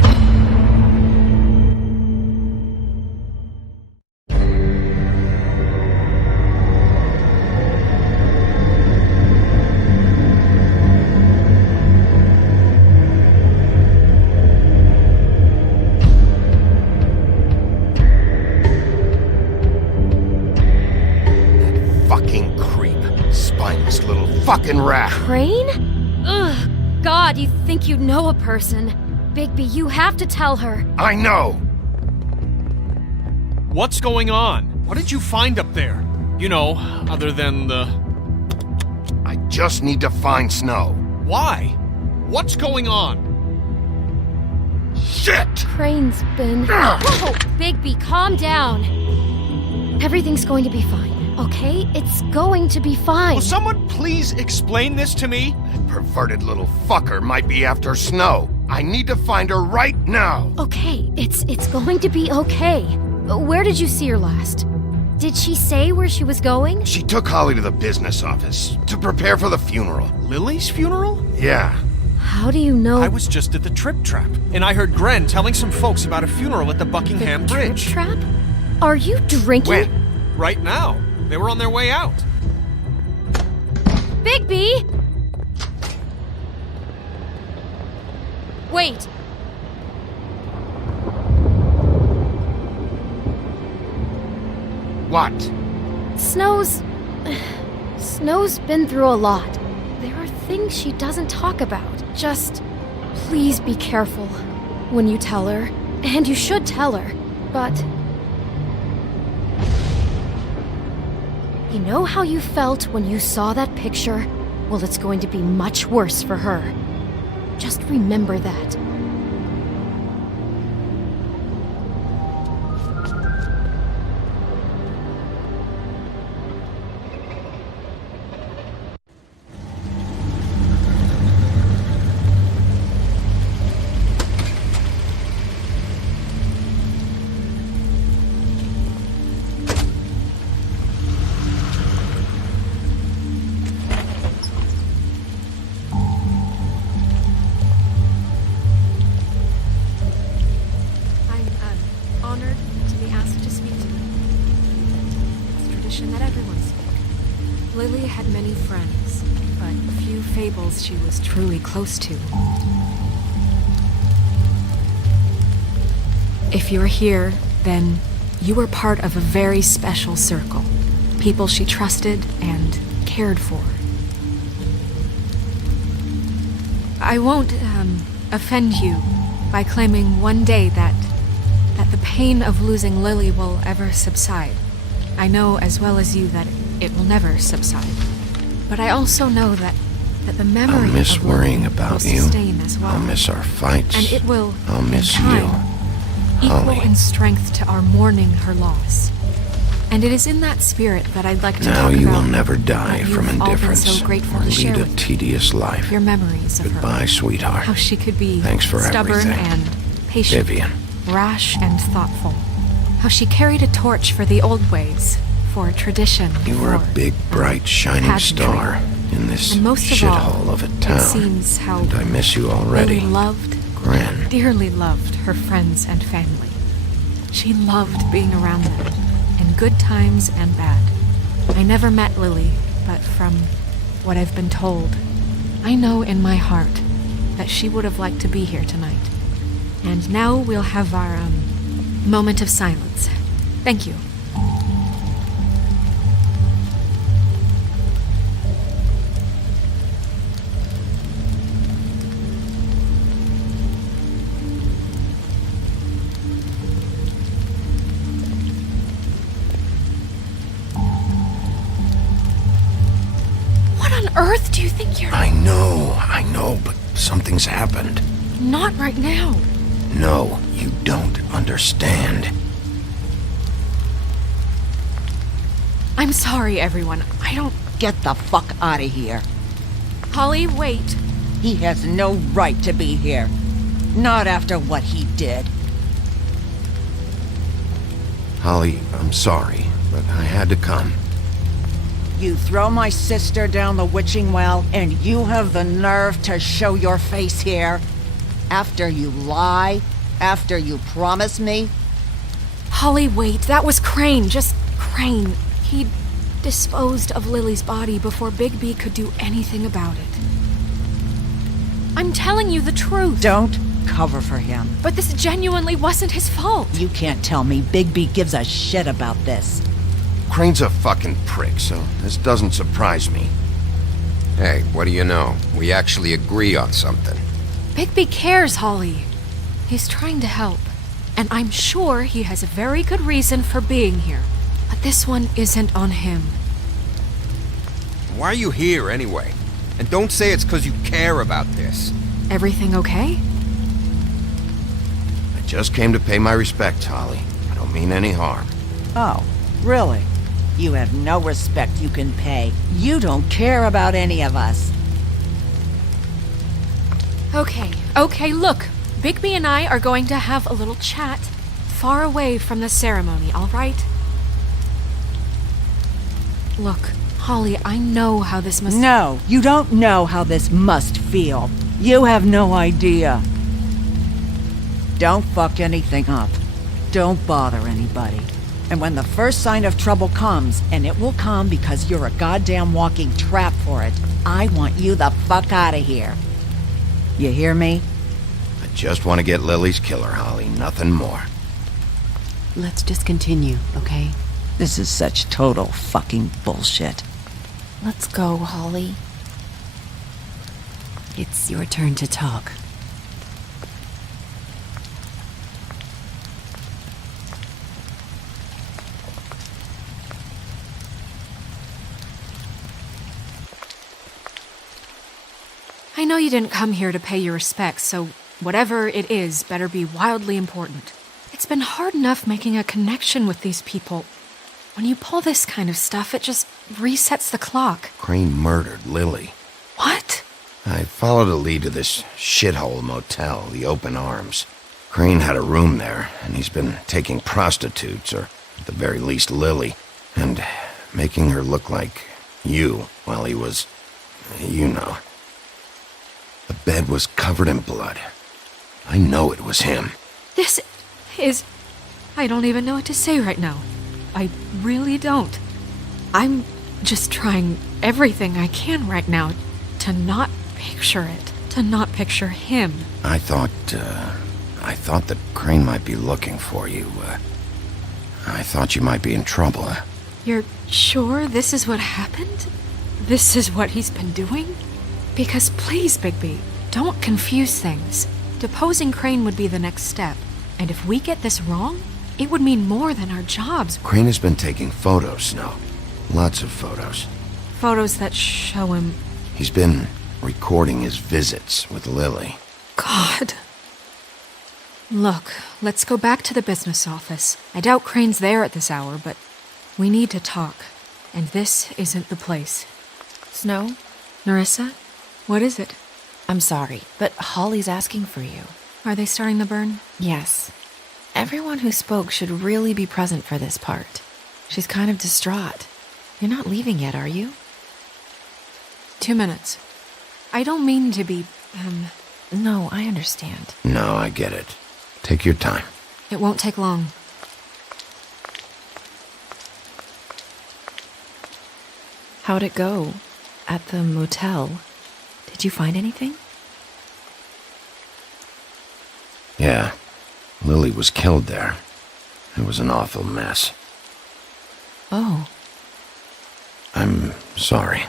Fucking creep. Spineless little fucking rat. Crane? Ugh. God, you think you know a person. Bigby, you have to tell her. I know. What's going on? What did you find up there? You know, other than the... I just need to find Snow. Why? What's going on? Shit! Crane's been... Whoa! Bigby, calm down. Everything's going to be fine, okay? It's going to be fine. Will someone please explain this to me? That perverted little fucker might be after Snow. I need to find her right now. Okay, it's going to be okay. Where did you see her last? Did she say where she was going? She took Holly to the business office to prepare for the funeral. Lily's funeral? Yeah. How do you know? I was just at the Trip Trap, and I heard Gren telling some folks about a funeral at the Buckingham Bridge. Trip Trap? Are you drinking? When? Right now. They were on their way out. Bigby! Wait. What? Snow's been through a lot. There are things she doesn't talk about. Just please be careful when you tell her. And you should tell her. But you know how you felt when you saw that picture? Well, it's going to be much worse for her. Just remember that. Honored to be asked to speak to you. It's tradition that everyone speak. Lily had many friends, but few fables she was truly close to. If you're here, then you were part of a very special circle. People she trusted and cared for. I won't, offend you by claiming one day that the pain of losing Lily will ever subside. I know as well as you that it will never subside. But I also know that the memory I'll miss of Lily worrying will about you. sustain as well. I'll miss our fights. And it will, I'll miss in time, you, equal Holly. in strength to our mourning her loss. And it is in that spirit that I'd like to Now talk you about will never die what from you've all been indifference so grateful or to share lead a with me. tedious life. Your memories of her. Goodbye, sweetheart. How she could be Thanks for stubborn everything. and patient, Vivian. rash and thoughtful. How she carried a torch for the old ways, for tradition. You were a for big, bright, shining pageantry. star in this And most of all, shithole of a town. it seems how And I miss you already. Lily loved, Gren. dearly loved her friends and family. She loved being around them, in good times and bad. I never met Lily, but from what I've been told. I know in my heart that she would have liked to be here tonight. And now we'll have our, moment of silence. Thank you. What on earth do you think you're... I know, but something's happened. Not right now. No, you don't understand. I'm sorry, everyone. I don't... Get the fuck out of here. Holly, wait. He has no right to be here. Not after what he did. Holly, I'm sorry, but I had to come. You throw my sister down the witching well, and you have the nerve to show your face here? After you lie? After you promise me? Holly, wait. That was Crane. Just Crane. He disposed of Lily's body before Bigby could do anything about it. I'm telling you the truth. Don't cover for him. But this genuinely wasn't his fault. You can't tell me Bigby gives a shit about this. Crane's a fucking prick, so this doesn't surprise me. Hey, what do you know? We actually agree on something. Bigby cares, Holly. He's trying to help. And I'm sure he has a very good reason for being here. But this one isn't on him. Why are you here, anyway? And don't say it's because you care about this. Everything okay? I just came to pay my respects, Holly. I don't mean any harm. Oh, really? You have no respect you can pay. You don't care about any of us. Okay, look. Bigby and I are going to have a little chat far away from the ceremony, all right? Look, Holly, I know how this must... No, you don't know how this must feel. You have no idea. Don't fuck anything up. Don't bother anybody. And when the first sign of trouble comes, and it will come because you're a goddamn walking trap for it, I want you the fuck out of here. You hear me? I just want to get Lily's killer, Holly. Nothing more. Let's just continue, okay? This is such total fucking bullshit. Let's go, Holly. It's your turn to talk. I know you didn't come here to pay your respects, so whatever it is better be wildly important. It's been hard enough making a connection with these people. When you pull this kind of stuff, it just resets the clock. Crane murdered Lily. What? I followed a lead to this shithole motel, the Open Arms. Crane had a room there, and he's been taking prostitutes, or at the very least Lily, and making her look like you while he was, you know. The bed was covered in blood. I know it was him. This is... I don't even know what to say right now. I really don't. I'm just trying everything I can right now to not picture it. To not picture him. I thought that Crane might be looking for you. I thought you might be in trouble. You're sure this is what happened? This is what he's been doing? Because please, Bigby, don't confuse things. Deposing Crane would be the next step. And if we get this wrong, it would mean more than our jobs. Crane has been taking photos, Snow. Lots of photos. Photos that show him... He's been recording his visits with Lily. God. Look, let's go back to the business office. I doubt Crane's there at this hour, but we need to talk. And this isn't the place. Snow? Nerissa? What is it? I'm sorry, but Holly's asking for you. Are they starting the burn? Yes. Everyone who spoke should really be present for this part. She's kind of distraught. You're not leaving yet, are you? 2 minutes. I don't mean to be, No, I understand. No, I get it. Take your time. It won't take long. How'd it go? at the motel. Did you find anything? Yeah. Lily was killed there. It was an awful mess. Oh. I'm sorry.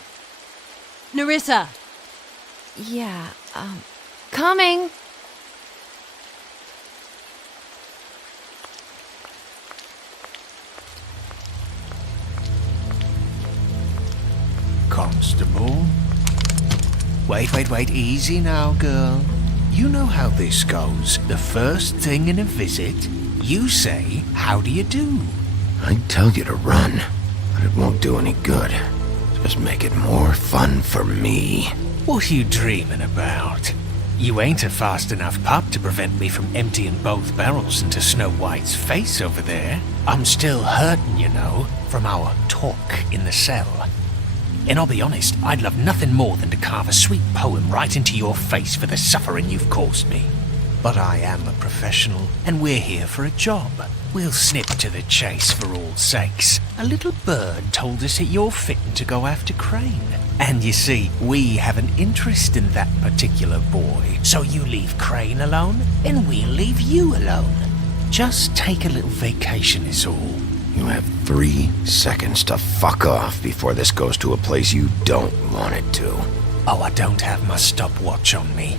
Nerissa! Yeah, coming! Constable? Wait, easy now, girl. You know how this goes. The first thing in a visit, you say, how do you do? I'd tell you to run, but it won't do any good. Just make it more fun for me. What are you dreaming about? You ain't a fast enough pup to prevent me from emptying both barrels into Snow White's face over there. I'm still hurting, you know, from our talk in the cell. And I'll be honest, I'd love nothing more than to carve a sweet poem right into your face for the suffering you've caused me. But I am a professional, and we're here for a job. We'll snip to the chase for all sakes. A little bird told us that you're fitting to go after Crane. And you see, we have an interest in that particular boy. So you leave Crane alone, and we'll leave you alone. Just take a little vacation is all. You have 3 seconds to fuck off before this goes to a place you don't want it to. Oh, I don't have my stopwatch on me.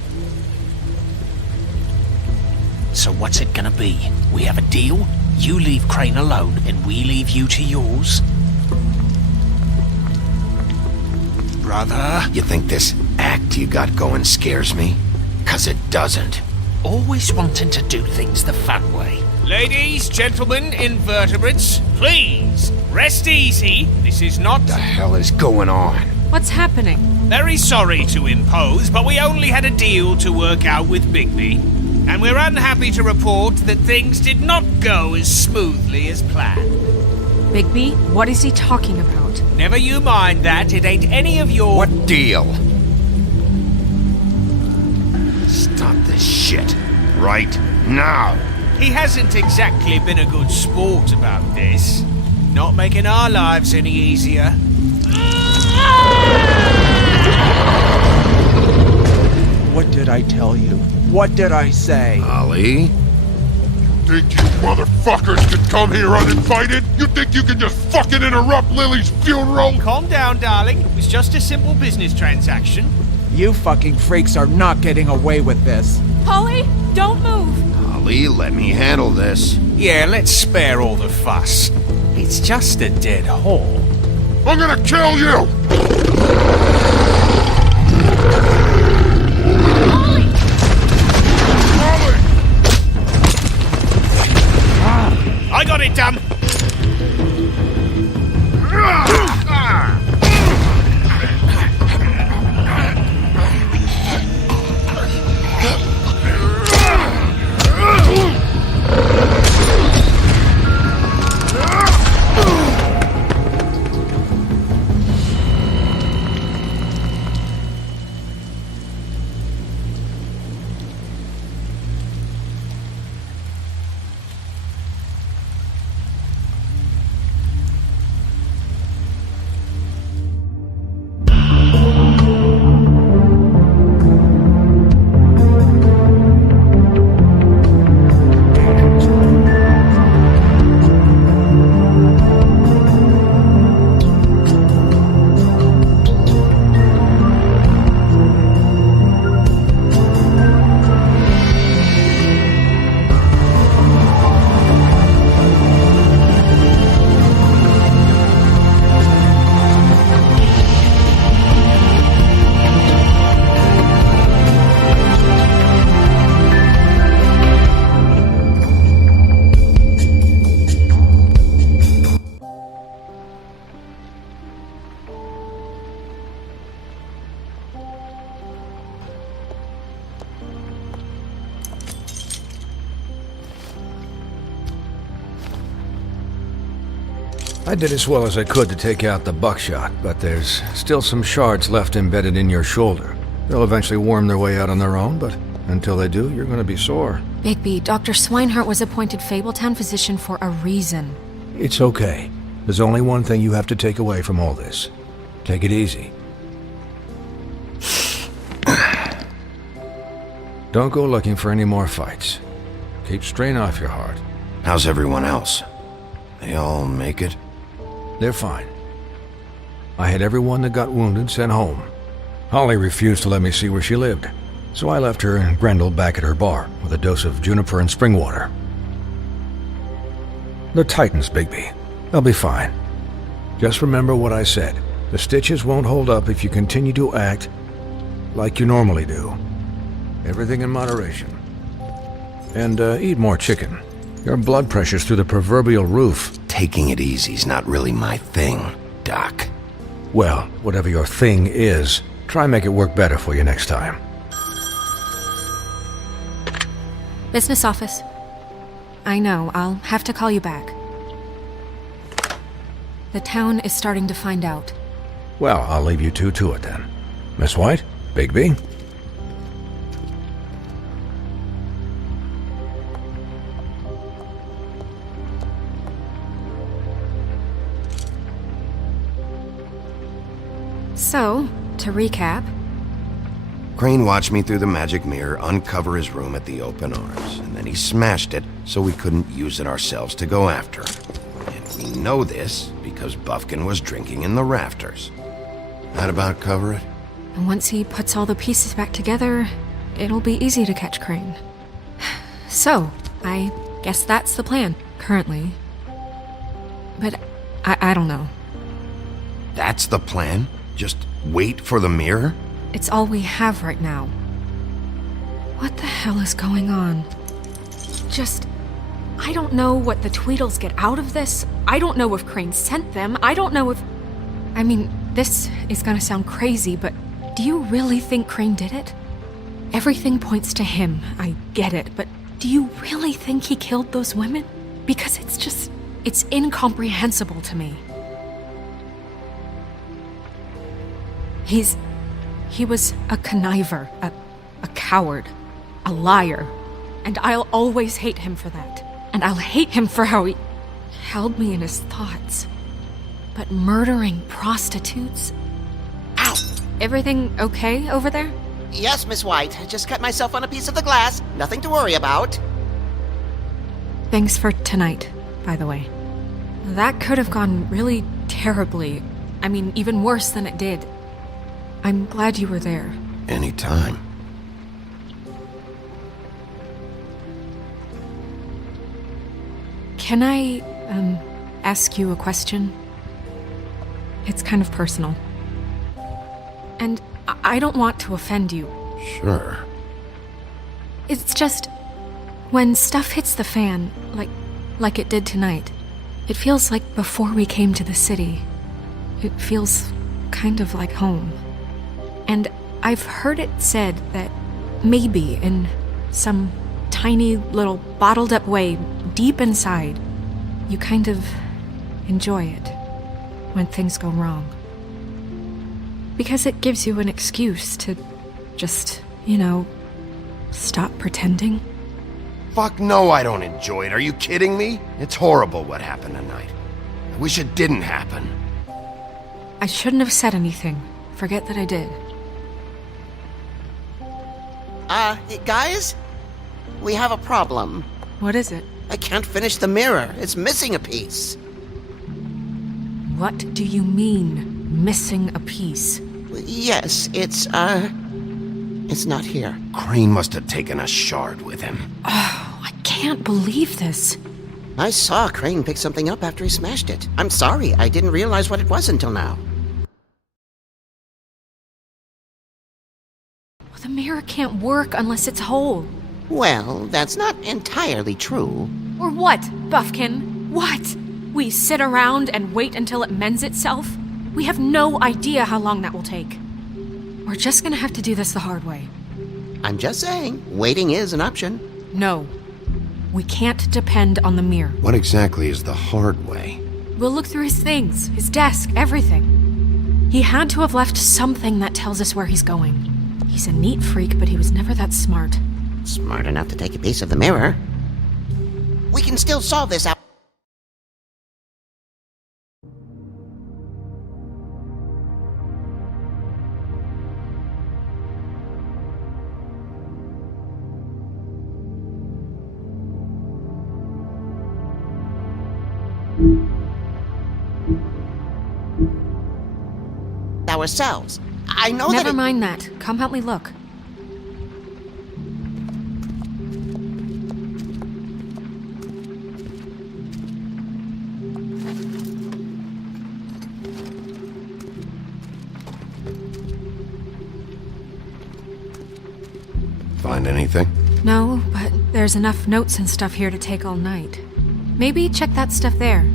So what's it gonna be? We have a deal? You leave Crane alone, and we leave you to yours? Brother? You think this act you got going scares me? 'Cause it doesn't. Always wanting to do things the fun way. Ladies, gentlemen, invertebrates, please, rest easy. This is not... What the hell is going on? What's happening? Very sorry to impose, but we only had a deal to work out with Bigby. And we're unhappy to report that things did not go as smoothly as planned. Bigby, what is he talking about? Never you mind that, it ain't any of your... What deal? Stop this shit. Right now. He hasn't exactly been a good sport about this. Not making our lives any easier. What did I tell you? What did I say? Ollie? Think you motherfuckers could come here uninvited? You think you can just fucking interrupt Lily's funeral? Calm down, darling. It was just a simple business transaction. You fucking freaks are not getting away with this. Polly, don't move! Ollie, let me handle this. Yeah, let's spare all the fuss. It's just a dead whore. I'm gonna kill you! I got it, damn! I did as well as I could to take out the buckshot, but there's still some shards left embedded in your shoulder. They'll eventually worm their way out on their own, but until they do, you're gonna be sore. Bigby, Dr. Swinehart was appointed Fabletown physician for a reason. It's okay. There's only one thing you have to take away from all this. Take it easy. Don't go looking for any more fights. Keep strain off your heart. How's everyone else? They all make it? They're fine. I had everyone that got wounded sent home. Holly refused to let me see where she lived, so I left her and Grendel back at her bar with a dose of juniper and spring water. They're Titans, Bigby. They'll be fine. Just remember what I said. The stitches won't hold up if you continue to act like you normally do. Everything in moderation. And eat more chicken. Your blood pressure's through the proverbial roof. Taking it easy's not really my thing, Doc. Well, whatever your thing is, try and make it work better for you next time. Business office. I know, I'll have to call you back. The town is starting to find out. Well, I'll leave you two to it then. Miss White? Bigby? So, to recap, Crane watched me through the magic mirror uncover his room at the open arms, and then he smashed it so we couldn't use it ourselves to go after him. And we know this because Buffkin was drinking in the rafters. That about cover it? and once he puts all the pieces back together, it'll be easy to catch Crane. So, I guess that's the plan, currently. But I don't know. That's the plan? Just wait for the mirror? It's all we have right now. What the hell is going on? I don't know what the Tweedles get out of this. I don't know if Crane sent them. I don't know if... I mean, this is gonna sound crazy, but do you really think Crane did it? Everything points to him, I get it, but do you really think he killed those women? Because it's incomprehensible to me. He was a conniver, a coward, a liar, and I'll always hate him for that. And I'll hate him for how he held me in his thoughts. But murdering prostitutes? Ow! Everything okay over there? Yes, Miss White. I just cut myself on a piece of the glass. Nothing to worry about. Thanks for tonight, by the way. That could have gone really terribly. I mean, even worse than it did. I'm glad you were there. Anytime. Can I, ask you a question? It's kind of personal. And I don't want to offend you. Sure. It's just, when stuff hits the fan, like it did tonight, it feels like before we came to the city. It feels kind of like home. And I've heard it said that maybe in some tiny little bottled up way deep inside, you kind of enjoy it when things go wrong. Because it gives you an excuse to just, stop pretending. Fuck no, I don't enjoy it. Are you kidding me? It's horrible what happened tonight. I wish it didn't happen. I shouldn't have said anything. Forget that I did. Guys? We have a problem. What is it? I can't finish the mirror. It's missing a piece. What do you mean, missing a piece? Yes, it's not here. Crane must have taken a shard with him. Oh, I can't believe this. I saw Crane pick something up after he smashed it. I'm sorry, I didn't realize what it was until now. The mirror can't work unless it's whole. Well, that's not entirely true. Or what, Buffkin? What? We sit around and wait until it mends itself? We have no idea how long that will take. We're just gonna have to do this the hard way. I'm just saying, waiting is an option. No. We can't depend on the mirror. What exactly is the hard way? We'll look through his things, his desk, everything. He had to have left something that tells us where he's going. He's a neat freak, but he was never that smart. Smart enough to take a piece of the mirror. We can still solve this out. Ourselves. I know that. Never mind that. Come help me look. Find anything? No, but there's enough notes and stuff here to take all night. Maybe check that stuff there.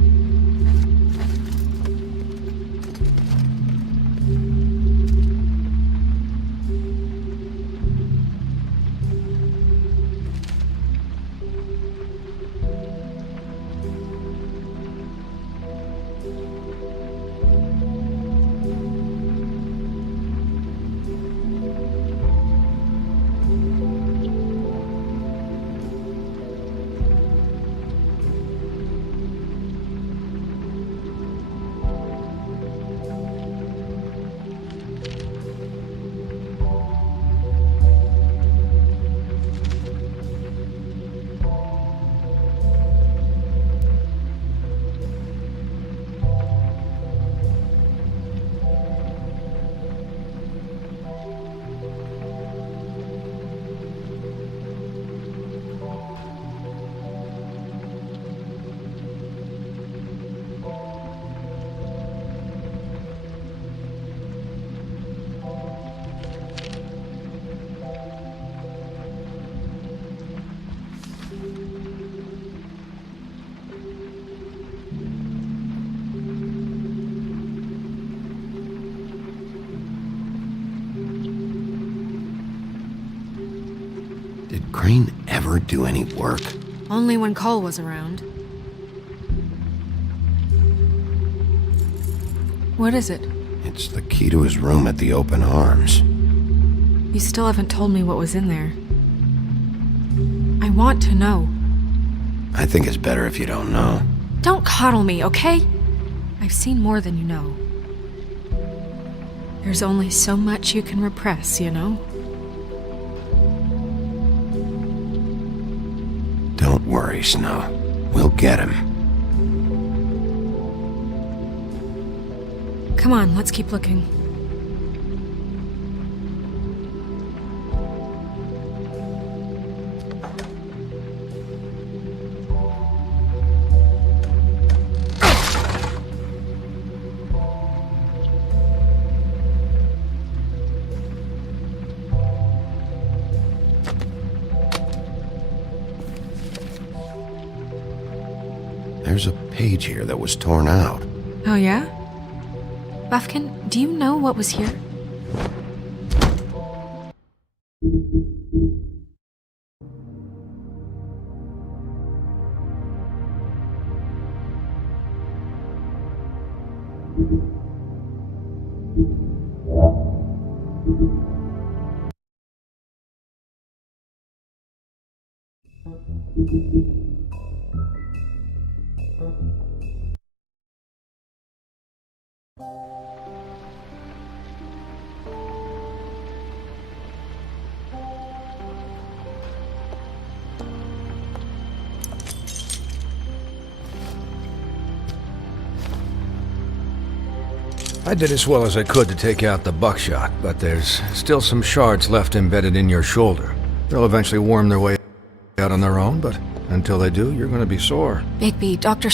Did Crane ever do any work? Only when Cole was around. What is it? It's the key to his room at the Open Arms. You still haven't told me what was in there. I want to know. I think it's better if you don't know. Don't coddle me, okay? I've seen more than you know. There's only so much you can repress, you know? Don't worry, Snow. We'll get him. Come on, let's keep looking. There's a page here that was torn out. Oh yeah? Buffkin, do you know what was here? I did as well as I could to take out the buckshot, but there's still some shards left embedded in your shoulder. They'll eventually worm their way out on their own, but until they do, you're going to be sore. Bigby, Dr.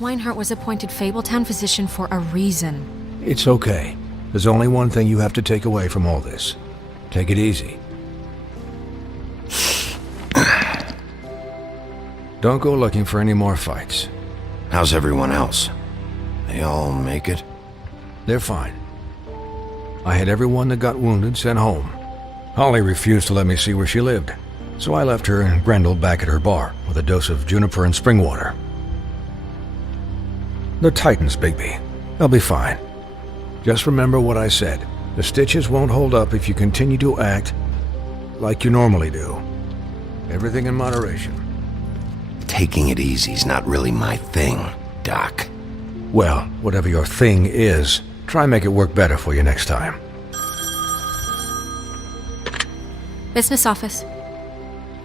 Weinhardt was appointed Fabletown physician for a reason. It's okay. There's only one thing you have to take away from all this. Take it easy. Don't go looking for any more fights. How's everyone else? They all make it? They're fine. I had everyone that got wounded sent home. Holly refused to let me see where she lived, so I left her and Grendel back at her bar with a dose of juniper and spring water. They're Titans, Bigby. They'll be fine. Just remember what I said. The stitches won't hold up if you continue to act like you normally do. Everything in moderation. Taking it easy's not really my thing, Doc. Well, whatever your thing is, try and make it work better for you next time. Business office.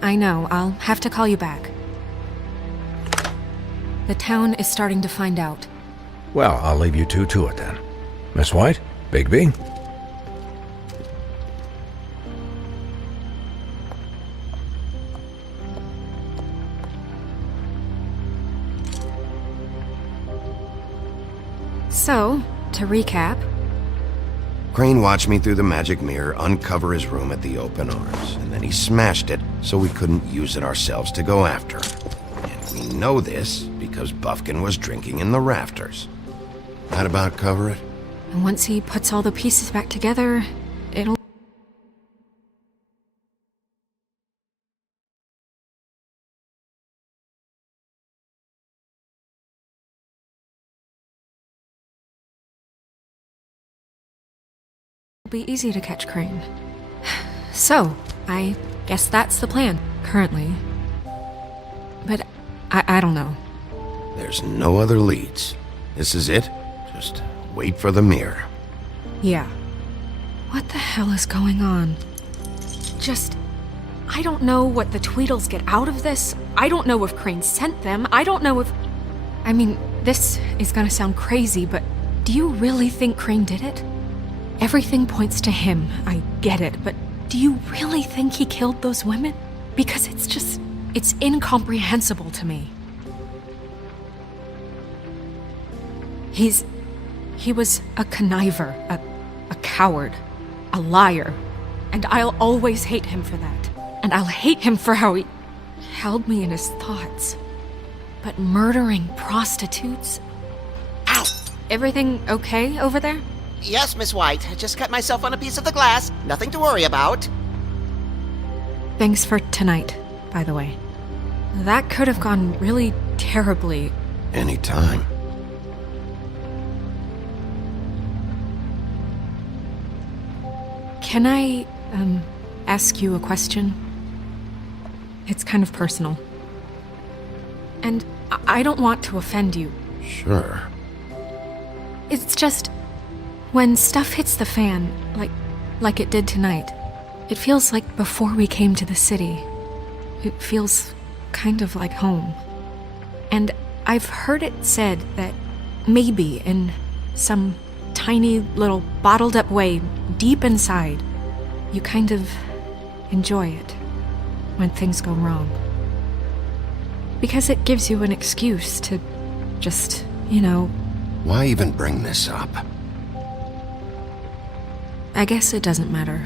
I know, I'll have to call you back. The town is starting to find out. Well, I'll leave you two to it then. Miss White? Bigby? So, to recap, Crane watched me through the magic mirror uncover his room at the open arms, and then he smashed it so we couldn't use it ourselves to go after him. And we know this because Buffkin was drinking in the rafters. That about cover it? and once he puts all the pieces back together, it'll... be easy to catch Crane. So, I guess that's the plan, currently. But I don't know. There's no other leads. This is it. Just wait for the mirror. Yeah. What the hell is going on? I don't know what the Tweedles get out of this. I don't know if Crane sent them. I don't know if... I mean, this is gonna sound crazy, but do you really think Crane did it? Everything points to him, I get it, but do you really think he killed those women? Because it's incomprehensible to me. He was a conniver, a coward, a liar, and I'll always hate him for that. And I'll hate him for how he held me in his thoughts. But murdering prostitutes? Ow! Everything okay over there? Yes, Miss White. I just cut myself on a piece of the glass. Nothing to worry about. Thanks for tonight, by the way. That could have gone really terribly. Anytime. Can I, ask you a question? It's kind of personal. And I don't want to offend you. Sure. It's just... when stuff hits the fan, like it did tonight, it feels like before we came to the city. It feels kind of like home. And I've heard it said that maybe in some tiny little bottled up way deep inside, you kind of enjoy it when things go wrong. Because it gives you an excuse to just, Why even bring this up? I guess it doesn't matter.